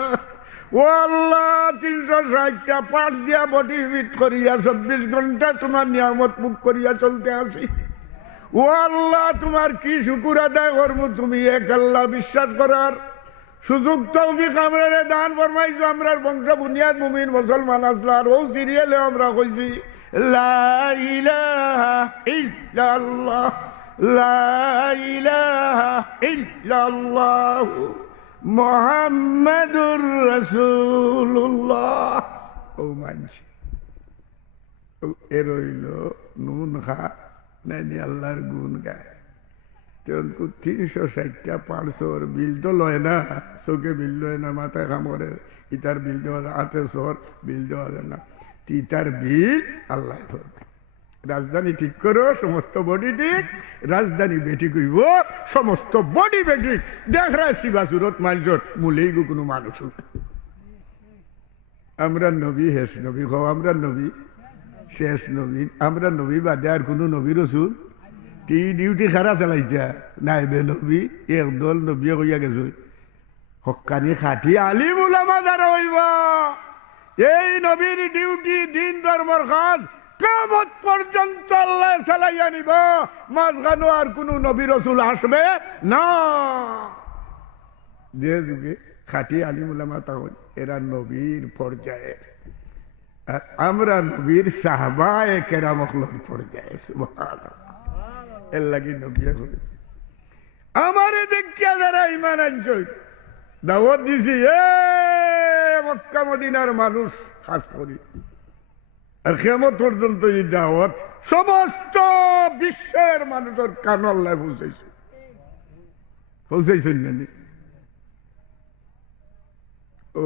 ও আল্লাহ 360টা পাঁচ দিয়া বডি ফিট করিয়া 24 ঘন্টা তোমার নিয়ামত মুখ করিয়া চলতে আসি ও আল্লাহ তোমার কি শুকুর আদায় করবো তুমি এক আল্লাহ বিশ্বাস করার সুযোগ তৌফিক আমরারে দান ফরমাইছো আমরার বংশ বুনিয়াদ মুমিন মুসলমান আসলার ও সিরিয়ালে আমরা কইছি লা ইলাহা ইল্লাল্লাহ লা ইলাহা ইল্লাল্লাহ মুহাম্মাদুর রাসূলুল্লাহ ও মানছি এর হইল নুন খা নাইনি আল্লাহর গুণ গায় 360টা 500 বিল তো লয় না চোখে বিল লয় না মাথায় কামড়ে ইটার বিল দেওয়া যায় হাতে শহর বিল দেওয়া যায় না ইটার বিল আল্লাহ করবে রাজধানী ঠিক করো সমস্ত বডি ঠিক রাজধানী বেটি কইব সমস্ত বডি বেটি দেখ রাশি বাসুরত মানুষের মূলেই কোনো মানুষ আমরা নবী শেষ নবী হও আমরা নবী শেষ নবী আমরা নবী বাদে আর কোনো নবী রসুল কি ডিউটি খারা চালাইছা নাইবে নবী একদল নবী কইয়া গেছো হকানি খাটি আলিম উলামা যারা হইব এই নবীর ডিউটি দিন ধর্মর কাজ কিয়ামত পর্যন্ত আল্লাহ চালাইয়া নিব মাঝখানে আর কোনো নবী রসুল আসবে না যে যুগে খাটি আলিম উলামা তখন এরা নবীর পর্যায়ে আর আমরা নবীর সাহাবায়ে কেরামখলর পর্যায়ে সুবহানাল্লাহ এর লাগি নবী হই আমারে দেখিয়া যারা ঈমান আনছে দাওয়াত দিছি এ মক্কা মদিনার মানুষ খাস করি আর কিয়ামত পর্যন্ত এই দাওয়াত সমস্ত বিশ্বের মানুষের কান আল্লাহ পৌঁছাইছেন না ও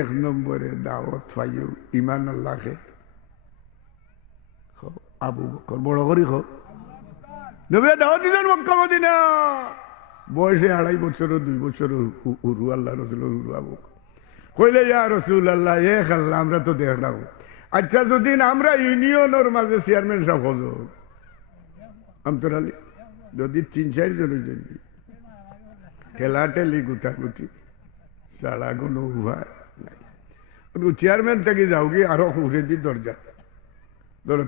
1 নম্বরে দাওয়াত পাইও ঈমান আল্লাহকে আবু বকর বড় করি খো নবী দাওয়াত দিলেন মক্কা মদিনা বয়সে 2.5 বছর 2 বছর উরু আল্লাহ রসুল উরু আবু কইলে ইয়া রসুল আল্লাহ আল্লাহ আমরা তো দেখলাম আচ্ছা যদি আমরা ইউনিয়নের মাঝে চেয়ারম্যান সাহেব হজ আমতর আলী যদি 3-4 জনের জন্য ঠেলাঠেলি গুতাগুতি সারা কোনো উপায় নাই চেয়ারম্যান থেকে যাও কি আরো উঠে দি দরজা ধরো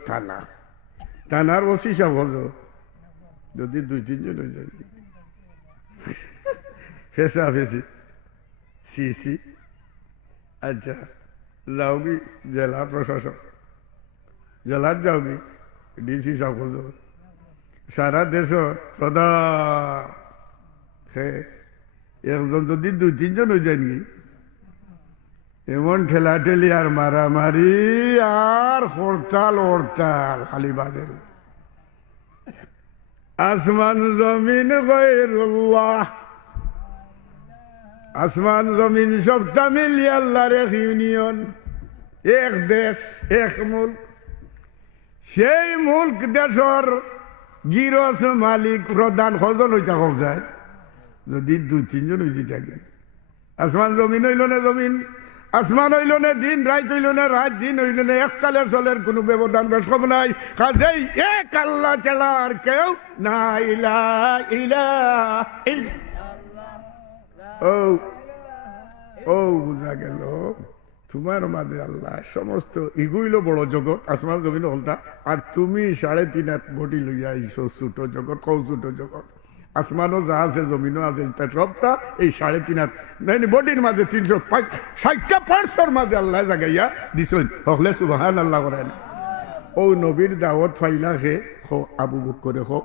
থানার ওসি সাহেব হজ যদি 2-3 জনের জন্য ফেসা ফেসি সিসি আচ্ছা যাওগি জেলা প্রশাসক জেলার যাওগি ডিসি সাহেব সারা দেশের প্রধান হে একজন যদি 2-3 জন হয়ে যায়নি এমন ঠেলাঠেলি আর মারামারি আর হরতাল খালি বাজের আসমান জমিন গায়রুল্লাহ আসমান জমিন সবটা মিলিয়ে আল্লাহর এক ইউনিয়ন এক দেশ এক মুল্ক সেই মুল্ক দেশের গিরস মালিক প্রধান কজন হইতা হোক যায় যদি 2-3 জন হইতে থাকে আসমান জমিন হইল না জমিন আসমান হইল না দিন রাত হইল না রাত দিন হইল না এককালে চলের কোনো ব্যবধান বেশব নাই কাজেই এক আল্লাহ ছাড়া আর কেউ না ও বুঝা গেল তোমার মাঝে আল্লাহ সমস্ত ইগুইল বড় জগৎ আসমান জমিন হলতা আর তুমি 3.5 হাত বডি লইয়া আইছো ছোট জগৎ কৌ ছোট জগৎ আসমানও যা আছে জমিনও আছে সবটা এই 3.5 হাত নাই বডির মাঝে 360টা পার্টসের মাঝে আল্লাহ জাগাইয়া দিছেন হকলে সুবহানাল্লাহ করেন ও নবীর দাওয়াত ফাইলা খে হো আবু বকরে হো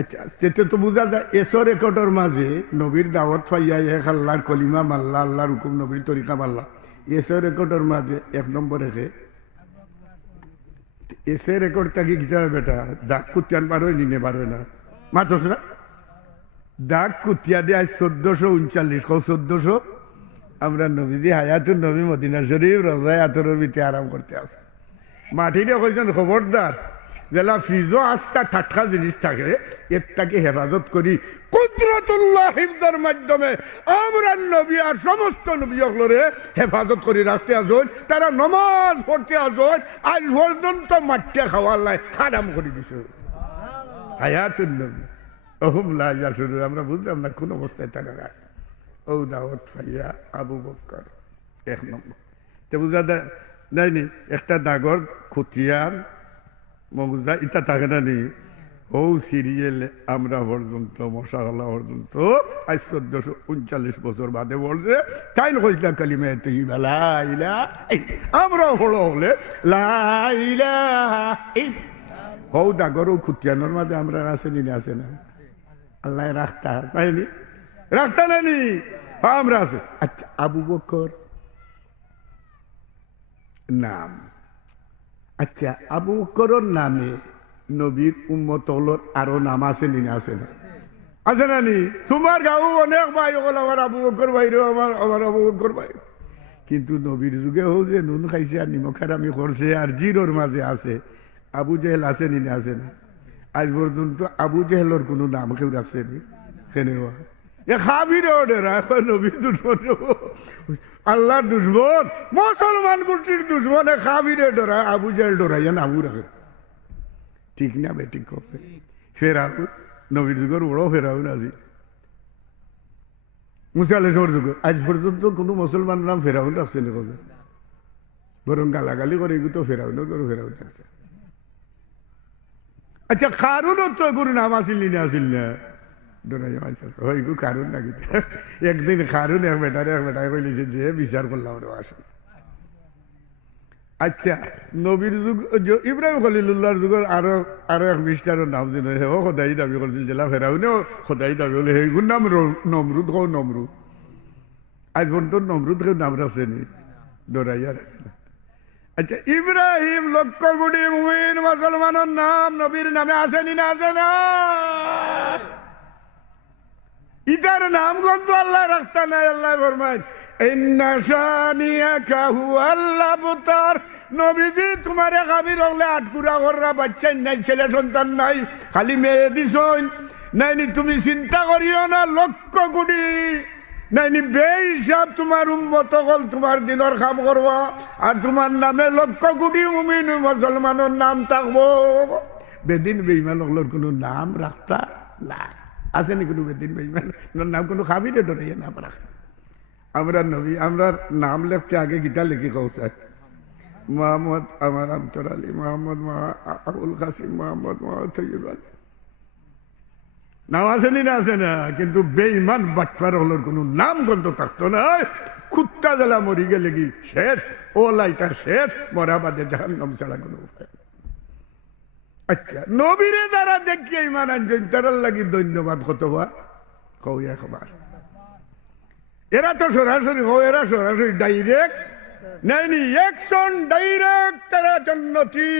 আচ্ছা সেটা তো বোঝা যায় এসো রেকর্ডের মাঝে নবীর দাওয়াত ফাইয়া এক আল্লাহর কলিমা মাল্লা আল্লাহর হুকুম নবীর তরিকা মাল্লা এসো রেকর্ডের মাঝে 1 নম্বর রেখে এসে রেকর্ডটা কি গীতা বেটা দাগ কুতিয়ান পারোয় নিনে পারোয় না মাত্র না দাগ কুতিয়া দিয়ে আজ 1439 1400 আমরা নবীজি হায়াতুন নবী মদিনা শরীফ রোজায় আতরের ভিতরে আরাম করতে আসি মাটিরে কইছেন খবরদার জেলা ফ্রিজও আস্থা ঠাটকা জিনিস থাকে এরটাকে হেফাজত করি কুদরতুল্লাহ হিফজের মাধ্যমে আমরা নবী আর সমস্ত নবীগুলোরে হেফাজত করে রাখতে আসুন তারা নমাজ পড়তে আসুন আজ পর্যন্ত মাটিয়া খাওয়ার লাই হারাম করে দিছে হায়াতুন নবী ওহুমলা শুরু আমরা বুঝলাম না কোন অবস্থায় তারা রাখ ও দাওয়াত ফাইয়া আবু বকর 1 নম্বর তো বুঝা নাই একটা দাগর খুতিয়ান মগুজা ইটা থাকে না নি ও সিরিয়াল আমরা পর্যন্ত মশাগলা পর্যন্ত আজ 1439 বছর বাদে বলছে তাই কইলা কালিমা তৈবা লা ইলাহা আমরা হলো হলে লা ইলাহা হৌ দাগর খুতিয়ানোর মাঝে আমরা আসেনি না আসে না আল্লাহ রাখতা পাইনি রাখতা নানি আমরা আছে আচ্ছা আবু বকর নাম আচ্ছা আবু বকরের নামে নবীর উম্মত হলোর আরো নাম আছে নি আছে না আছে না নি তোমার গাঁও অনেক ভাই হল আমার আবু বকর ভাই রে আমার আবু বকর ভাই কিন্তু নবীর যুগে হোক যে নুন খাইছে আর নিমখ হারামি করছে আর জিরোর মাঝে আছে আবু জেহেল আছে নি আছে না আজ পর্যন্ত আবু জেহেলর কোনো নাম কেউ রাখছে নি কেন এ খাবিরে ওদের নবীর দুশ্মন আল্লাহর দুশ্মন মুসলমান গোষ্ঠীর দুশ্মন খাবিরে ডরায় আবু জেহেল ডরাইয়া আবু রাখে ঠিক না বেঠিক করবে ফেরাউন নবীর যুগের বড় ফেরাউন আজি মুসা আলাইহিসসালামের যুগ আজ পর্যন্ত কোনো মুসলমান নাম ফেরাউন রাখছে না কথা বরং গালাগালি করে এগুলো তো ফেরাউনও করে ফেরাউন রাখছে আচ্ছা কারুনও তো কোনো নাম আসিল না আসিল না হইগু কারণ নাকি একদিন কারণ এক বেটারে কইলিছে যে বিচার করলাম আসুন আচ্ছা নবীর যুগ ইব্রাহিম খলিলুল্লাহর যুগের আরো এক মিস্টারের নাম দিল ও খোদাই দাবি করছিল জেলা ফেরাউনেও খোদাই দাবি হলে সেইগুর নাম নমরুদ হো নমরুদ আজ পর্যন্ত নমরুদ কেউ নাম রাখছে নি ডরাইয়া রাখে না আচ্ছা ইব্রাহিম লক্ষ কোটি মুমিন মুসলমানের নাম নবীর নামে আসেনি না আসে না ইটার নাম গন্ধ আল্লাহ রাখতা নাই আল্লাহ ফরমায় ইন্না শানিয়াকা হুয়াল আবতার নবীজি তোমারে কাবির হলে আটকুরা কররা বাচ্চা নাই ছেলে সন্তান নাই খালি মেয়ে দিছইন নাইনি তুমি চিন্তা করিও না, লক্ষ কোটি নাইনি বেহিসাব তোমার উম্মত হল তোমার দিনের কাম করবা, আর তোমার নামে লক্ষ কোটি মুমিন মুসলমানের নাম থাকবো। বেদিন বেঈমান হলোর কোনো নাম রাখতা না, আসেনি কোনো বেদিন বেঈমান নাম কোনো খাবিরে ডরাইয়া নাম রাখে। আমরা নবী আমরা নাম লেখতে আগে গীতা লিখি কৌশল মোহাম্মদ আমার আমতর আলী, মোহাম্মদ আবুল কাসিম, মোহাম্মদ তৈয়ব আলী, নাম আসেনি না আসে না, কিন্তু বেঈমান বাটপার হলোর কোনো নাম গন্ধ থাকতো না। কুত্তা জ্বালা মরি গেলে কি শেষ, ও লাইটার শেষ, মরা বাদে জাহান্নাম ছাড়া কোনো উপায়। আচ্ছা, নবীরে যারা দেখিয়ে ইমান আনছেন তারার লাগি ধন্যবাদ কতবার কৌ একবার। এরা তো সরাসরি এরা সরাসরি ডাইরেক্ট নাইনি অ্যাকশন ডাইরেক্ট তারা জন্নতি।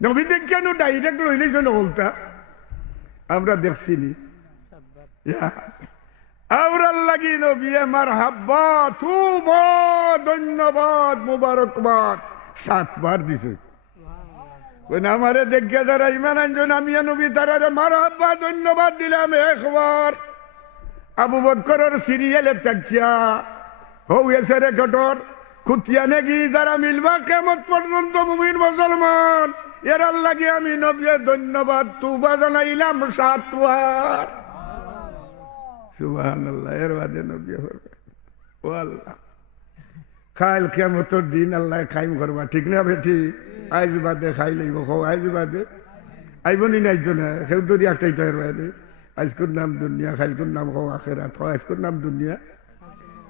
নবী দেখিয়ানো ডাইরেক্ট লইলেই বলতা আমরা দেখছি নি, আমরার লাগি নবী মারহাবা তুবা ধন্যবাদ মুবারকবাদ 7 বার দিছে। আমারে দেখিয়া যারা ইমান আনজন আমি নবী তারা মারহাবা ধন্যবাদ দিলাম একবার। আবু বকরের সিরিয়ালে তাকিয়া হয়েছে রেকর্ডর খুতিয়া নাকি যারা মিলবা কেমত পর্যন্ত মুমিন মুসলমান এরার লাগে আমি নবী ধন্যবাদ তুবা জানাইলাম 7 বার। সুবহানাল্লাহ। এর বাদে নবী ও আল্লাহ খাইল কিয়ামতের দিন আল্লাহ খাইম করবা, ঠিক না বেঠি? আইজ বাদে খাই লইব, আইজ বাদে আইবনি নাইতো না, কেউ দরি একটাই তো এর বাইরে। আজকুর নাম দুনিয়া, খাইলকুর নাম আখেরাত, আজকুর নাম দুনিয়া,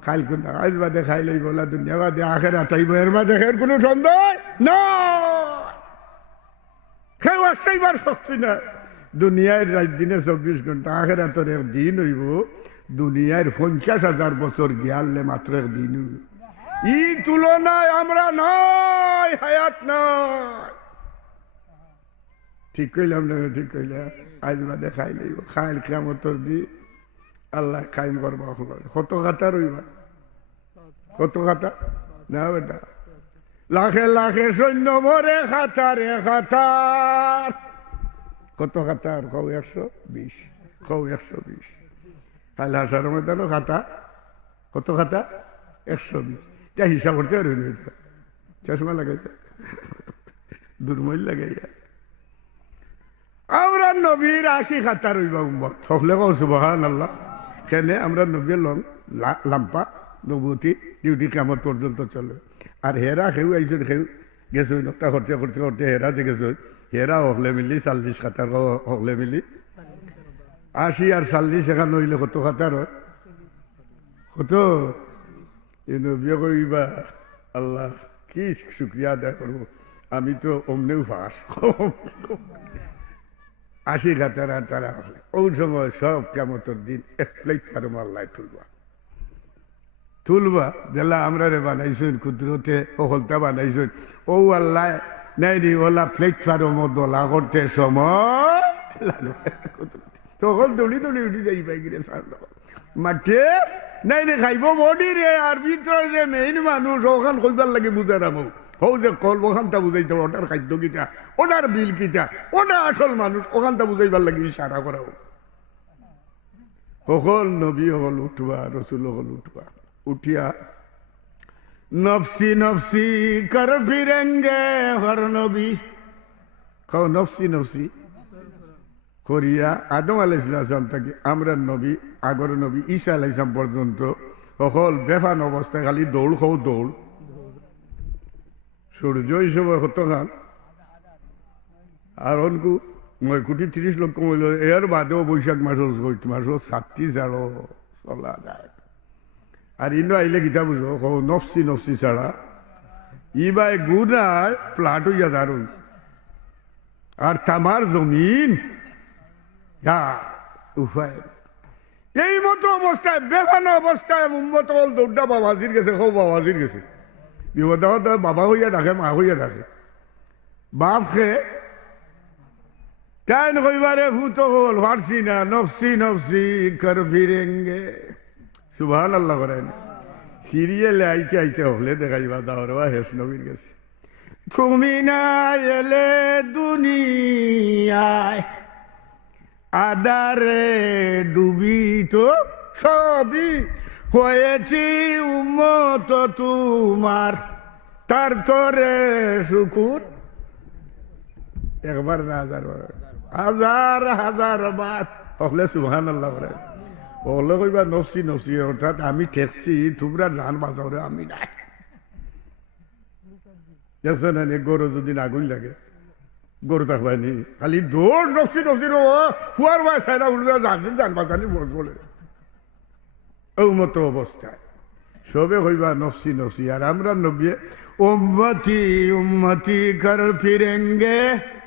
খাইলকুর নাম আজ বাদে খাই লইব না, দুনিয়া বাদে আখেরাত আইব, এর বাদে খের কোনো সন্দেহ না। কেউ আসতেইবার শক্তি না। দুনিয়ার রাত দিনে 24 ঘন্টা, আখেরাতের এক দিন হইব দুনিয়ার 50,000 বছর গিয়ালে মাত্র এক দিন হইব। ই তুলনায় আমরা নাই, হায়াত নাই। ঠিক কইলাম না? ঠিক কইলাম। আজ বাদে খাই লইব, খাইল কিয়ামতের দিন আল্লাহ খাইম করবা। কত খাতা রইবা, কত খাতা না বেটা? লাখে লাখে সৈন্য মরে খাতারে খাতার। কত খাতার? কৌ 120, কৌ 120। কাল হাসার ময়দানও খাতা, কত খাতা? 120। যা হিসাব করতে পারবেন, চশমা লাগাইয়া দুর্মইল লাগাইয়া। আমরা নবীর 80 খাতা রইবা উম্মত সকলে কও সুবহানাল্লাহ। কেন আমরা নবীর লাম্পা নবুতি ডিউটি কামত পর্যন্ত চলে। আর হেরা কেউ আইসেন, কেউ গেছে নক্তা করতে করতে করতে হেরা যে গেছে, হেরা হকলে মিলি 40 খাতার হকলে মিলি 80 আর 40 এখানে হইলে কত খাতার হয়? কত? এই নবী কইবা আল্লাহ কি শুক্রিয়া আদায় করবো, আমি তো অমনেও ফাঁস 80 খাতার। আর তারা হলে ওই সময় সব কিয়ামতের দিন এক প্লেটফর্ম আল্লাহ তুলবা যেলা আমরা রে বানাইছেন কুদরতে হলতা বানাইছেন, ও আল্লাহ নাই নি ওলা প্লেটফর্ম দোলা করতে সময় তখন দৌড়ি দৌড়ি উঠি যাই পাই গিরে মাঠে নাই রে খাইব বডি রে। আর ভিতরে যে মেইন মানুষ ওখান কইবার লাগে বুঝারাম, হৌ যে কলবখানটা বুঝাইতে ওটার খাদ্য কিটা, ওটার বিল কিটা, ওটা আসল মানুষ, ওখানটা বুঝাইবার লাগে ইশারা করা। সকল নবী হল উঠবা, রসুল হল উঠবা, উঠিয়া নফসি নফসি কর ফিরেঙ্গে হর নবী খাও নফসি নফসি করিয়া আদম আলাইহিস সালাম থেকে আমরা নবী আগর নবী ঈসা আলাইহিস সালাম পর্যন্ত সকল বেফান অবস্থায় খালি দৌড় খাও দৌড়। সূর্য হিসেবে হতো গান আর অনকু 9,30,00,000 লক্ষ মহিলা এর বাদেও বৈশাখ মাসও চৈত মাসও 36 আরো চলা যায়। আর ইনো আইলে গীতা বুঝো নফসি নফসি ছাড়া ইবাই গুনায় প্লাট হইয়া দারুন। আর তামার জমিন উপায় এই মতো অবস্থায় বেফানো অবস্থায় উম্মত হল দৌড়া বাবাজির গেছে, খৌ বাবাজির গেছে বিপদ বাবা হইয়া ডাকে, মা হইয়া ডাকে। বাপ খে কেন কইবারে ভূত হল পারছি না, নফসি নফসি কর ফিরেঙ্গে। সুবহানাল্লাহ করেন। সিরিয়ালে আইতে আইতে হলে দেখাইবা দাওয়া হেস নবীর গেছে। তুমি না এলে দুনিয়ায় আদারে ডুবিত সবই হয়েছি উম্মত তোমার, তার তরে শুকুর একবার না হাজার হাজার বার হলে সুবহানাল্লাহ বলে বলে কইবা নফসি নফসি, অর্থাৎ আমি ঠেকছি, তোমরা জান বাজারে আমি নাই। দেখছো না গরু যদি আগুন লাগে গরু থাকবানি খালি দৌড় নফসি নফসি ফুয়ার বাই সাইডা উল্টা জানছেন জান বাজানি বলে ও মতো অবস্থায় সবে কইবা নফসি নফসি। আর আমরা নবী উম্মতি উম্মতি কর ফিরেঙ্গে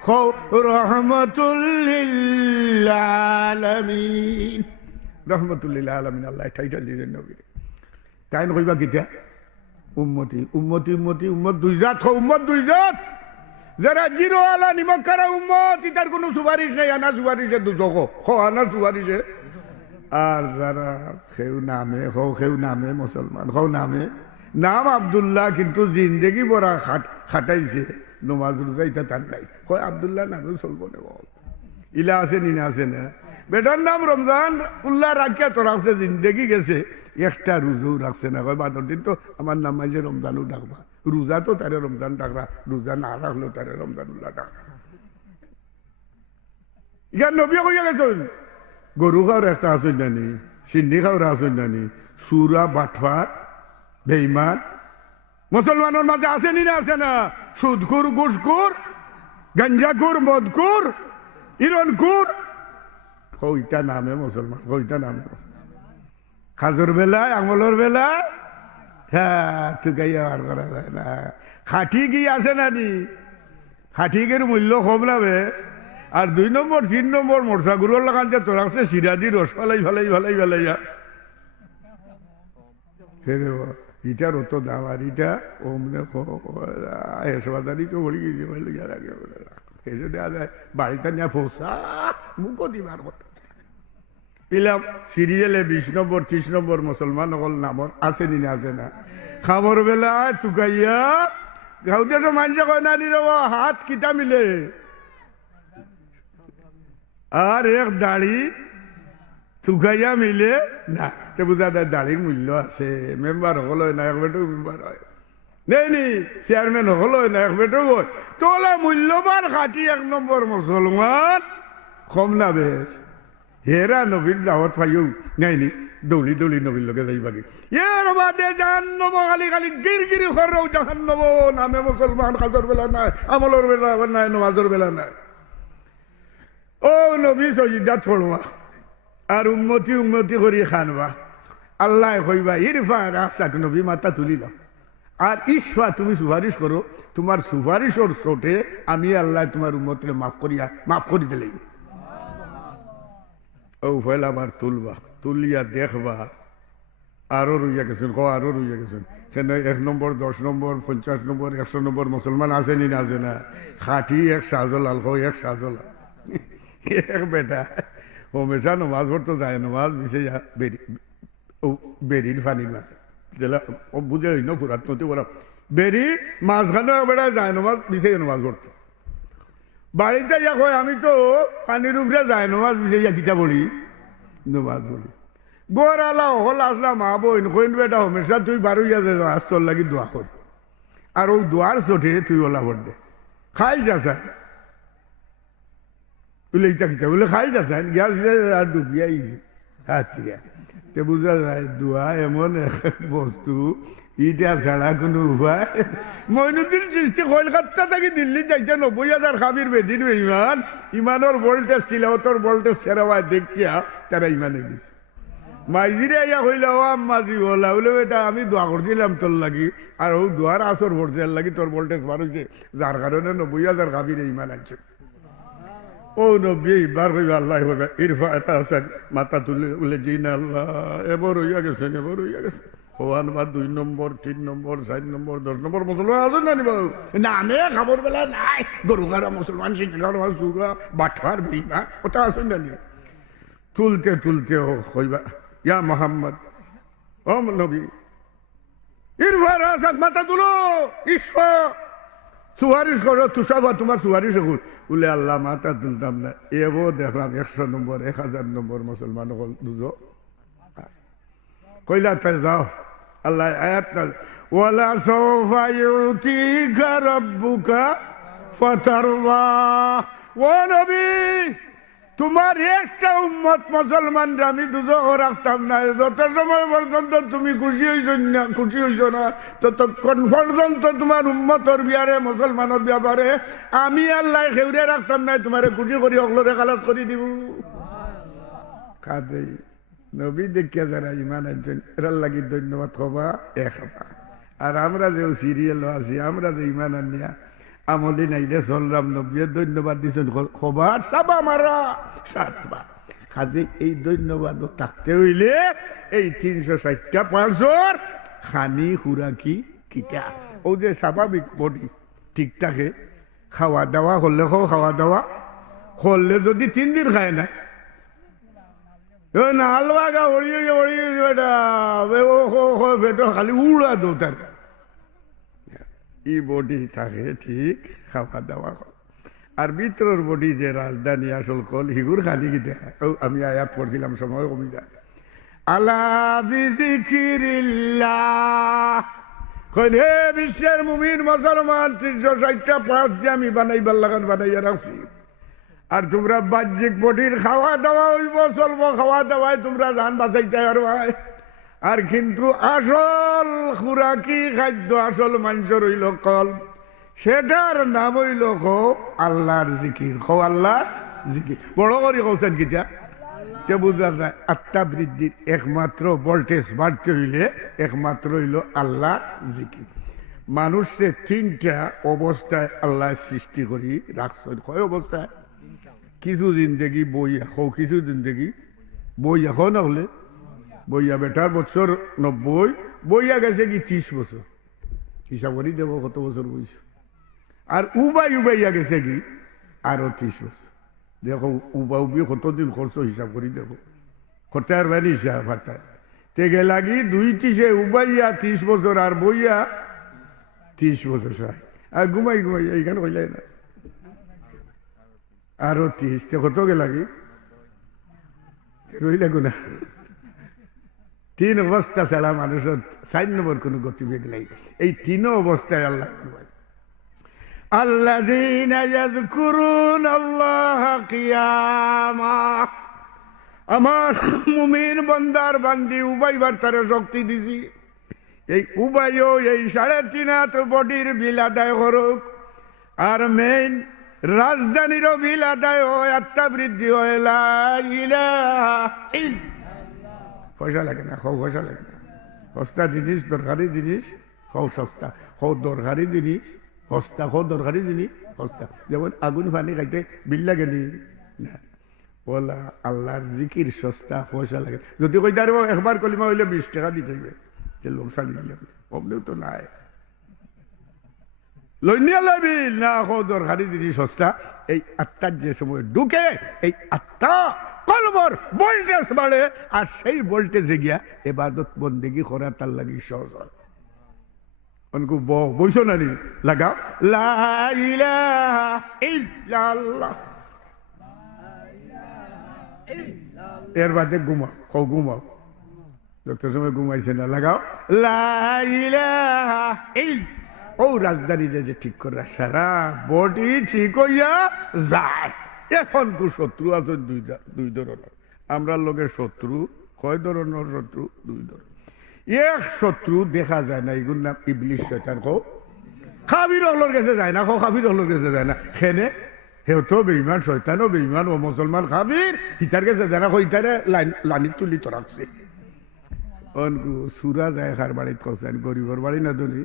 খো রহমতুল লিল আলামিন, রহমতুল লিল আলামিন আল্লাহ টাইটেল দিয়েছেন নবীর। তাই কইবা কিতা উম্মতি উম্মতি উম্মতি উম্মত দুই জাত, উম্মত দুই জাত, যারা জিরো আলা নিমক কারা উম্মত ইতার কোনো সুপারিশ নেই, আনা সুপারিশে দুজক আনা সুপারিশে। আর যারা কেউ নামে কেউ নামে মুসলমান কেউ নামে নাম আব্দুল্লাহ, কিন্তু জিন্দেগি বড়া খাটাইছে নমাজ রোজা ইটা তার নাই, কয় আব্দুল্লাহ নামেও চলবো না বল ইলা আছে নিনা আছে না। বেটার নাম রমজান উল্লাহ রাখিয়া তো রাখছে, জিন্দেগি গেছে একটা রোজাও রাখছে না, কয় বাদর দিন তো আমার নাম আছে রমজানও ডাকবা, রোজা তো তারে রমজান ডাকরা, রোজা না রাখলেও তারে রমজান উল্লাহ ডাক। ইয়ার নবী কইয়া গেছেন গরু খাওয়ার একটা আসন জানি, সিন্নি খাওয়ার আসন জানি, সুরা বাটফার বেইমান মুসলমানের মাঝে আসেনি না আছে না, সুদকুর ঘুষকুর গঞ্জাকুর মদকুর ইরনকুর কইটা নামে মুসলমান, কইটা নামে খাজুর বেলায় আঙুলের বেলায় হ্যাঁ তুকাইয়া বার করা যায় না। খাটি কি আছে নানি, খাটিকের মূল্য কম নাবে। আর 2 নম্বর 3 নম্বর মোরসা গুরুর লাগান যে তোর আছে সিরাদি রস ফালাই ফালাই ফালাই ফালাইয়া ফেরে ইটার অত দাম। আর ইটা ওমনে হেসবাদারি তো বলি গেছি লইয়া লাগে হেসে দেওয়া যায় বাড়িতে নিয়ে ফোসা মুখও দিবার কথা। ইলাম সিরিয়ালে 20 নম্বর 30 নম্বর মুসলমান সকল নামর আছে নি না আছে না। খাবার বেলা চুকাইয়া গাউতে তো মানুষে কয় না নি হাত কিতা মিলে, আর এক দাড়ি চুকাইয়া মিলে না, তে বুঝা যায় দাড়ির মূল্য আছে। মেম্বার হল না এক বেটেও মেম্বার হয় নেই নি, চেয়ারম্যান হল না এক বেটেও হয়। তোলা মূল্যবান খাটি 1 নম্বর মুসলমান কম না বেশ হেরা নবীর দাওয়াত পাইও নাই নি দৌলি দৌলি নবীর লোকে যাইবাগে এর বাদে জাহান্নাম খালি খালি গিরগিরি করো জাহান্নাম নামে মুসলমান কাজর বেলা নাই, আমলের বেলা নাই, নমাজের বেলা নাই। ও নবী সজিদা ছড়বা আর উন্নতি উন্নতি করি খানবা। আল্লাহ কইবা ইরফা রাস্তা নবী মাথা তুলিলাম আর ইসফা তুমি সুপারিশ করো, তোমার সুপারিশর চোটে আমি আল্লাহ তোমার উন্মতরে মাফ করি দিলেই। ও ফেলাবার তুলবা, তুলিয়া দেখবা আরো রইয়া গেছেন, আরো রইয়া গেছেন। কেন 1 নম্বর 10 নম্বর 50 নম্বর 100 নম্বর মুসলমান আছে নি না আছে না। খাটি এক শাহজালাল এক শাহজালাল এক বেটা হমেশা নমাজ পড়তে যায়, নমাজ বিষয়া বেরির ফানির মাঝে ও বুঝে ন পুরাত নতি বলা বেরি মাঝখানে বেড়ায় যায় নমাজ বিষয়ে নমাজ পড়তো। বাড়িতে যা কয় আমি তো পানির উপরে যায় নমাজ বিষয়া কিতা বলি নমাজ বলি। গোর আলা হল আসলা মা বোন কইন বেটা হমেশা তুই বারুইয়া যে আস্তর লাগি দোয়া কর, আর ওই দোয়ার চোটে তুই ওলা পড়ে খাই যাসা বলে ইটা কিতা বলে খাই যাসা গ্যাস আর ডুবিয়াই হাত কিরা। তে বুঝা যায় দোয়া এমন এক বস্তু ইটা ছাড়া কোনো উপায়। মইনুদ্দিন সৃষ্টি কলকাতা থেকে দিল্লি যাইতে 90,000 খাবির বেদিন ইমান, ইমানোর ভোল্টেজ তিলাওয়াতর ভোল্টেজ সেরাওয়ায় দেখিয়া তারা ইমানে দিছে। মাইজিরে ইয়া হইলে ও আম্মাজি ওলা বলে এটা আমি দোয়া করছিলাম তোর লাগি, আর ও দোয়ার আসর ভরছে লাগি তোর ভোল্টেজ বাড়ছে, যার কারণে 90,000 খাবির ইমান আছে। ও নবী বার হইবা আল্লাহ হইবা ইরফা মাথা তুলে বলে জি না আল্লাহ এবার হইয়া গেছেন, এবার হইয়া গেছে। হওয়ান বা 2 নম্বর 3 নম্বর 4 নম্বর 10 নম্বর মুসলমান আছেন না নিবা নামে খাবার বেলা নাই, গরু খারা মুসলমান সিংহার সুরা বাঠার বেইমা ওটা আছেন না নি। তুলতে তুলতে হইবা ইয়া মোহাম্মদ ও নবী ইরফা রাসাক মাথা তুলো ইসফা সুয়ারিশ করো তুষাবা তোমার সুয়ারিশ বলে আল্লাহ মাথা তুলতাম না এবো দেখলাম 100 নম্বর 1000 নম্বর মুসলমান হল দুজো কইলা তাই যাও আল্লাহ আয়াত না ওয়ালা সাওফা ইউতিকা রাব্বুকা ফাতারদা ও নবী তোমার একটা উম্মত মুসলমান আমি দুজো রাখতাম না যত সময় পর্যন্ত তুমি খুশি হইছ না ততক্ষণ পর্যন্ত তোমার উম্মতর বিয়ারে মুসলমানের ব্যাপারে আমি আল্লাহ খেউরে রাখতাম না তোমারে খুশি করি অগলরে খালাস করে দিব কাজেই নবী দেখিয়া যারা ইমান একজন এরার লাগি ধন্যবাদ হবা এক হবা আর আমরা যে সিরিয়াল আছি আমরা যে ইমান আনিয়া আমলি নাইলে চলরাম নবীর ধন্যবাদ দিচ্ছেন খবর সাবা মারা 7 বার কাজে এই ধন্যবাদ থাকতে হইলে এই 360টা বছর খানি খুরাকি কিটা ও যে স্বাভাবিক বডি ঠিক থাকে খাওয়া দাওয়া হলে খাওয়া দাওয়া করলে যদি 3 দিন খায় না নালবাগা ওড়িয়ে বেটা বেটা খালি উড়া দো তার ই বডি থাকে ঠিক খাওয়া দাওয়া আর ভিতরের বডি যে রাজধানী আসল কল হিগুর খালি কি দেয় আমি আয়াত পড়ছিলাম সময় কমি যায় আলা বিজিকিরিল্লাহ কইলে বিশ্বের মুমিন মুসলমান 360টা পাঁচ দিয়ে আমি বানাইবার লাগান বানাইয়া রাখছি আর তোমরা বাহ্যিক বডির খাওয়া দাওয়া হইব চলবো খাওয়া দাওয়ায় তোমরা জান বাঁচাইতে পারবাই আর কিন্তু আসল খুরাকি খাদ্য আসল মানুষের হইল কল সেটার নাম হইল খো আল্লাহর জিকির খো আল্লাহর জিকির বড় করে কৌছেন কিটা তে বুঝা যায় আত্মা বৃদ্ধির একমাত্র ভোল্টেজ বাড়তে হইলে একমাত্র হইল আল্লাহ জিকির মানুষের 3টা অবস্থায় আল্লাহ সৃষ্টি করি রাখছেন কয় অবস্থায় কিছু জিন্দগি বইয়া হো কিছু জিন্দগি বইয়া হো না হলে বইয়া বেটার বছর 90 বইয়া গেছে কি 30 বছর হিসাব করি দেব কত বছর বইস আর উবাইয়া গেছে কি আরো 30 বছর দেখো উবি কতদিন করছো হিসাব করি দেব খরচার বাড়ি হিসাব হাতায় তে গেলাগি 2 উবাইয়া 30 বছর আর বইয়া 30 বছর সাই আর ঘুমাই এইখানে হইলাই না আরো 30 তে কত গেলাগি রইলে গুনা 3 অবস্থা ছাড়া মানুষের 4 নম্বর কোনো গতিবেগ নেই এই 3 অবস্থায় আল্লাহ আল্লাযীনা ইয়াযকুরুনা আল্লাহা কিয়ামা আমার মুমিন বান্দার বান্দি উবাইবার তার শক্তি দিছি এই উবাইও এই 3.5 হাত বডির বিল আদায় করুক আর মেইন রাজধানীরও বিল আদায় হয় আত্মা বৃদ্ধি হয় লা ইলাহা ইল্লাল্লাহ পয়সা লাগে না খাও পয়সা লাগে না সস্তা জিনিস দরকারি জিনিস খাও সস্তা খাও দরকারি জিনিস সস্তা খাও দরকারি জিনিস সস্তা যেমন আগুন পানি খাইতে বিল লাগে নি না বলা আল্লাহর জিকির সস্তা পয়সা লাগে যদি কই তার একবার কলিমা হইলে 20 টাকা দিতে হইবে যে লোক সালি দিলে অমলেও তো নাই লইনিয়া লাবি না খাও দরকারি জিনিস সস্তা এই আত্মার যে সময় ঢুকে এই আত্মা কলবর ভোল্টেজ বাড়ে আর সেই ভোল্টেজে গিয়া ইবাদত বন্দেগি করা তার লাগি সহজ হয় উনকু বইছো না নি লাগাও লা ইলাহা ইল্লাল্লাহ এর বাদে ঘুমাও ঘুমাও যত সময় ঘুমাইছে না লাগাও লা ইলাহা ইল্লাল্লাহ ও রাজধানী যে ঠিক করে সারা বডি ঠিক হইয়া যায় এখন তো শত্রু আছে 2 ধরনের আমরা লোকের শত্রু কয় ধরনের শত্রু 2 ধরনের এক শত্রু দেখা যায় না এগুলোর নাম ইবলিস শয়তান কো কাফির হলোর কাছে যায় না কো কাফির হলোর কাছে যায় না খেনে হেও তো বেঈমান শয়তানও বেঈমান ও মুসলমান কাফির হিতার কাছে যায় না কো হিতারে লানি তুলি তো রাখছে অনকু সুরা যায় কার বাড়িতে কোসেন গরিবর বাড়ি না ধনী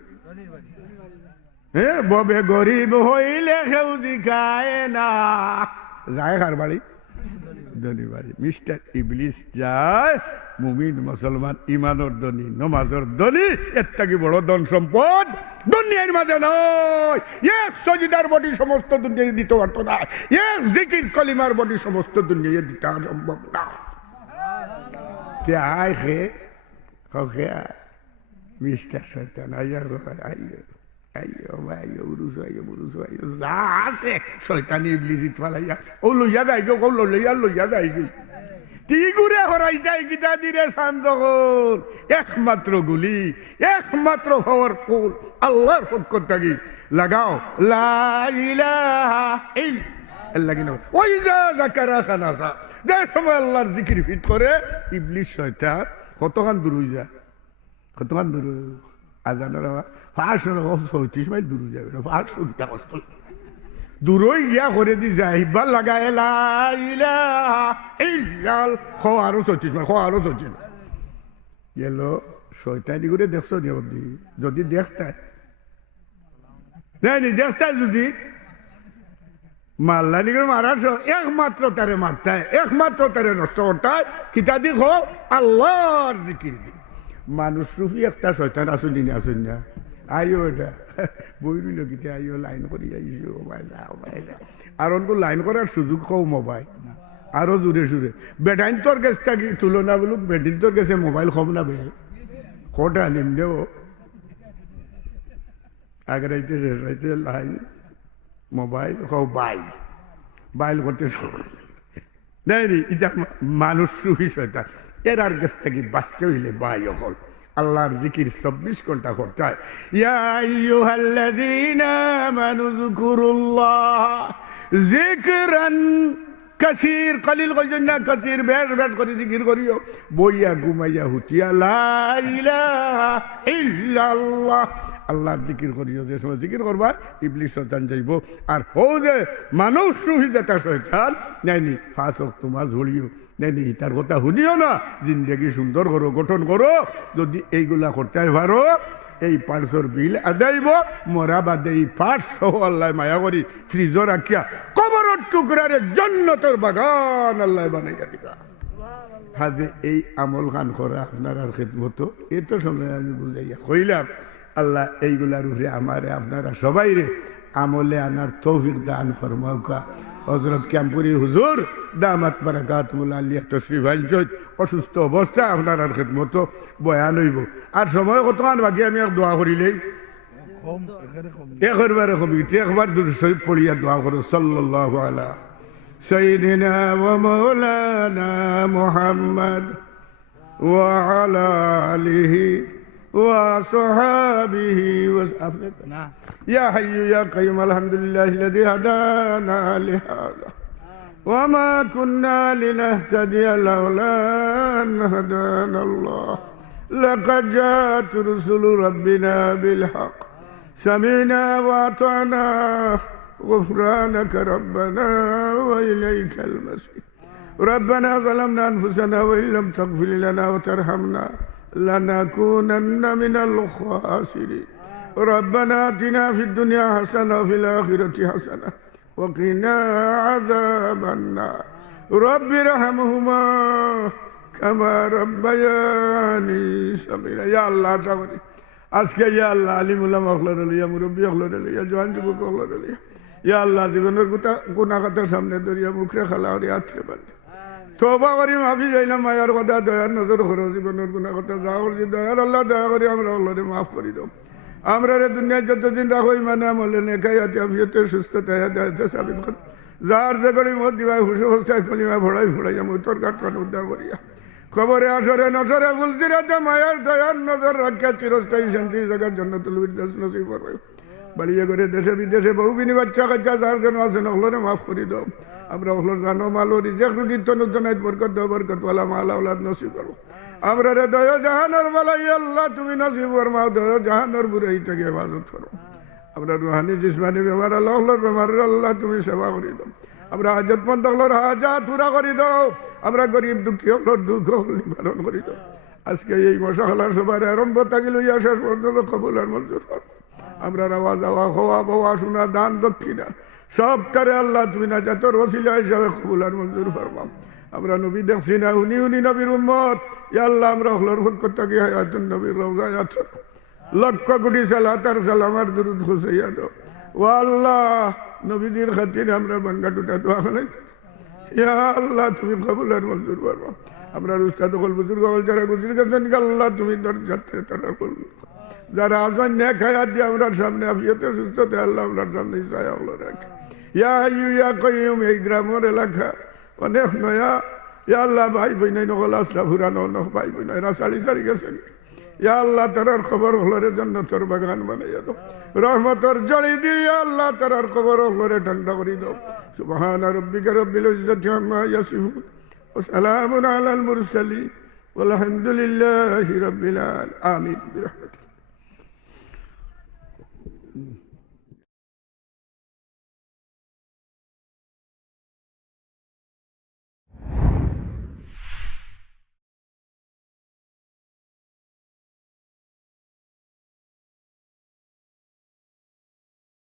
হ্যাঁ ববে গরিব হইলে কেউ জিখায় না যায় কার বাড়ি ধনী বাড়ি মিস্টার ইবলিস যায় মুমিন মুসলমান ইমানের ধনী নমাজের ধনী এর থেকে বড় ধন সম্পদ দুনিয়ার মাঝে নয় এক সজিদার বডি সমস্ত দুনিয়ায় দিতে পারতো না এক জিকির কলিমার বডি সমস্ত দুনিয়ায় দিতে সম্ভব না কে আয় খে মিস্টার শয়তান আইয়া আইয়ো ভাই উরুস আইয়ো মুরুস আইয়ো যা আছে শয়তানি ইবলিস ইতফালাইয়া ও লইয়া যাই গো লইয়া যাই গো তিগুরে হরাই যায় গিতা দিরে সান্দগল একমাত্র গুলি একমাত্র পাওয়ারফুল আল্লাহর পক্ষ থেকে লাগাও লা ইলাহা ইল্লাল্লাহ কিনা ওই যা যাকারা খানাসা যে সময় আল্লাহর জিকির ফিট করে ইবলিস শয়তান কতখান দূর হয়ে যায় কতখান দূর আজানের 534 মাইল দূর হয়ে যাবে 500 কিতা কষ্ট দূরই গিয়া করে দি যায় ভাল লাগায় লা ইলাহা ইল্লাল আরো 34 মাইল আরো 34 গেল শয়তানি করে দেখছো যদি দেখতে নাই দেখতে যদি মাল্লানি করে মারার একমাত্র তারে মারতে একমাত্র তারে নষ্ট করতে কিতা দিক আল্লাহর জিকির দি মানুষ রূপী একটা শয়তান আসুন না আইও এটা বই রইল কিতা আইও লাইন করি আইসো আর অন্য লাইন করার সুযোগ কও মোবাইল আরো জোরে সুরে বেটাইন তোর গেছ থাকি তুলনা বলুক বেটিন তোর গেছে মোবাইল কম না বে কটা নিম দেও আগে শেষ রাইতে লাইন মোবাইল কও বাইল করতে নেই এটা মানুষ রূপী শয়তান এরার কাছ থেকে বাঁচতে হইলে বাই হল আল্লাহর জিকির 24 ঘন্টা করতে হয় ইয়া আইয়ুহাল্লাযীনা আমানু যকুরুল্লাহ যিকরান কাসীর কলিল কইছেন না কাসীর বেশ করে জিকির করিও বইয়া ঘুমাইয়া হুতিয়া লা ইলাহা ইল্লাল্লাহ আল্লাহর জিকির করিও যে সময় জিকির করবা ইবলিস শয়তান যাইব আর হো যে মানুষ রূপী যেটা শয়তান নাইনি 5 ওয়াক্ত নামাজ ঝুলিও নাইনি তার কথা শুনিও না জিন্দেগি সুন্দর করো গঠন করো যদি এইগুলা করতে পারো এই 500 বিল আদাইব মরা বাদে এই 500 আল্লাহ মায়া করি ফ্রিজও রাখিয়া কবরের টুকরারে জান্নাতের বাগান আল্লাহ বানাইয়া দিবা হাজে এই আমল খান করা আপনার আর খেদমত এ তো সময় আমি বুঝাইয়া কইলাম আল্লাহ এইগুলার উপরে আমারে আপনারা সবাই রে আমলে আনার তৌফিক দান ফরমাউকা হযরত ক্যাম্পুরি হুজুর দামাত বারাকাতুল আলিয়া তশরিফ আনছেন অসুস্থ অবস্থা আপনার আর খেদমত বয়ান হইব আর সময় কতক্ষণ বাকি আমি এক দোয়া করিলেই একবারে কমিটি একবার দুরূদ শরীফ পড়িয়া দোয়া করো সাল্লাল্লাহু আলা সাইয়্যিদিনা ওয়া মাওলানা মুহাম্মদ ওয়া আলা আলিহি وصحابه وسلم يا حي يا قيوم الحمد لله الذي هدانا لهذا وما كنا لنهتدي لولا أن هدانا الله لقد جاءت رسل ربنا بالحق سمعنا وأطعنا غفرانك ربنا وإليك المصير ربنا ظلمنا أنفسنا وإن لم تغفر لنا وترحمنا لنكونن من الخاسرين ربنا آتنا في الدنيا حسنة وفي الآخرة حسنة وقنا عذاب النار رب ارحمهما كما ربياني صغيرا يا الله صغيرا আজকে ইয়া আল্লাহ আলিম উলামা হলরে লিয়া মুরব্বি হলরে লিয়া জওয়ান যুবক হলরে লিয়া ইয়া আল্লাহ জীবনের গুনাহ কথা সামনে ধরিয়া মুখে খালা আর আত্রে বান্ধি তওবা করি মাফি যাইলাম মায়ার কথা দয়ার নজর করো জীবনের গুনাহ কথা যা করছি দয়ার আল্লাহ দয়া করি আমরা আল্লাহরে মাফ করি দাও আমরা রে দুনিয়া যতদিন রাখো ইমানে আমলে নেকাই আফিয়তে সুস্থতা হেদায়েতে সাবিত কর যার যে গলি মত দিবাই হুশ অবস্থায় কলিমা ভড়াই আমি উত্তর কাটকান উদ্ধার করিয়া খবরে আসরে নজরে বুলজিরাতে মায়ার দয়ার নজর রাখিয়া চিরস্থায়ী শান্তি জায়গার জান্নাতুল ফিরদাউস নসিব করবে বাড়িয়ে করে দেশে বিদেশে বহু বিনি বাচ্চা কাচ্চা যার জন্য আছেন ওগুলোরে মাফ করে দাও আমরা ওগুলোর জানো মালো রিজেক্ট রুটির তনুতনায় বরকত দাও বরকতওয়ালা মালা ওলাদ নসিব করো আমরা রে দয়া জাহানোর বালাই আল্লাহ তুমি নসিব ফরমাও দয়া জাহানোর বুড়াই থেকে ইবাদত করো আমরা রুহানি জিসমানি বেমার আল্লাহ ওগুলোর বেমার আল্লাহ তুমি সেবা করে দাও আমরা হাজতমন্দ ওগুলোর হাজাত পুরা করে দাও আমরা গরিব দুঃখী ওগুলোর দুঃখ নিবারণ করে দাও আজকে এই মশালা সবার আরম্ভ থাকি লইয়া শেষ পর্যন্ত কবুল আর মঞ্জুর কর আমরা রাওয়া যাওয়া খাওয়া বাওয়া শোনা দান দক্ষিণা সব তারে আল্লাহ তুমি না যাতর ওসিলা হিসাবে কবুল আর মঞ্জুর ফরমাও আমরা নবী দেখছি না উনি নবীর উম্মত ইয়া আল্লাহ আমরা হলর ভক্ত থাকি হায়াতুন নবীর রওজায় আছো লক্ষ কোটি সালাত আর সালাম আর দুরূদ খুশিয়া দাও ও আল্লাহ নবীদের খাতিরে আমরা বাঙ্গা টুটা দোয়া করে ইয়া আল্লাহ তুমি কবুল আর মঞ্জুর ফরমাও আমরা উস্তাদ কল বুজুর্গ কল যারা গুজর গেছেন আল্লাহ তুমি দরজাতে তারা কবুল যারা আসবেন নেক হায়াত দিয়ে আমরা সামনে আফিয়তে সুস্থতে আল্লাহ আমরা সামনে ছায়া হলো রাখ। ইয়া হাইয়্যু ইয়া কাইয়্যুম, এই গ্রামের এলাকা অনেক নয়া, ইয়া আল্লাহ ভাই বোন নকল আসলা ফুরানো নখ ভাই বোন এরা সারি সারি গেছেন। ইয়া আল্লাহ তারার খবর হলরে জন্য তোর বাগান বানাইয়া দাও, রহমতর জড়ি দিয়ে আল্লাহ তারার খবর হলরে ঠান্ডা করে দাও। সুবহান রাব্বিকা রব্বিল ইজ্জাতি আম্মা ইয়াসিফুন ওয়া সালামুন আলাল মুরসালিন ওয়ালহামদুলিল্লাহি রাব্বিল আলামিন। আমিন বিরহমাতিকা।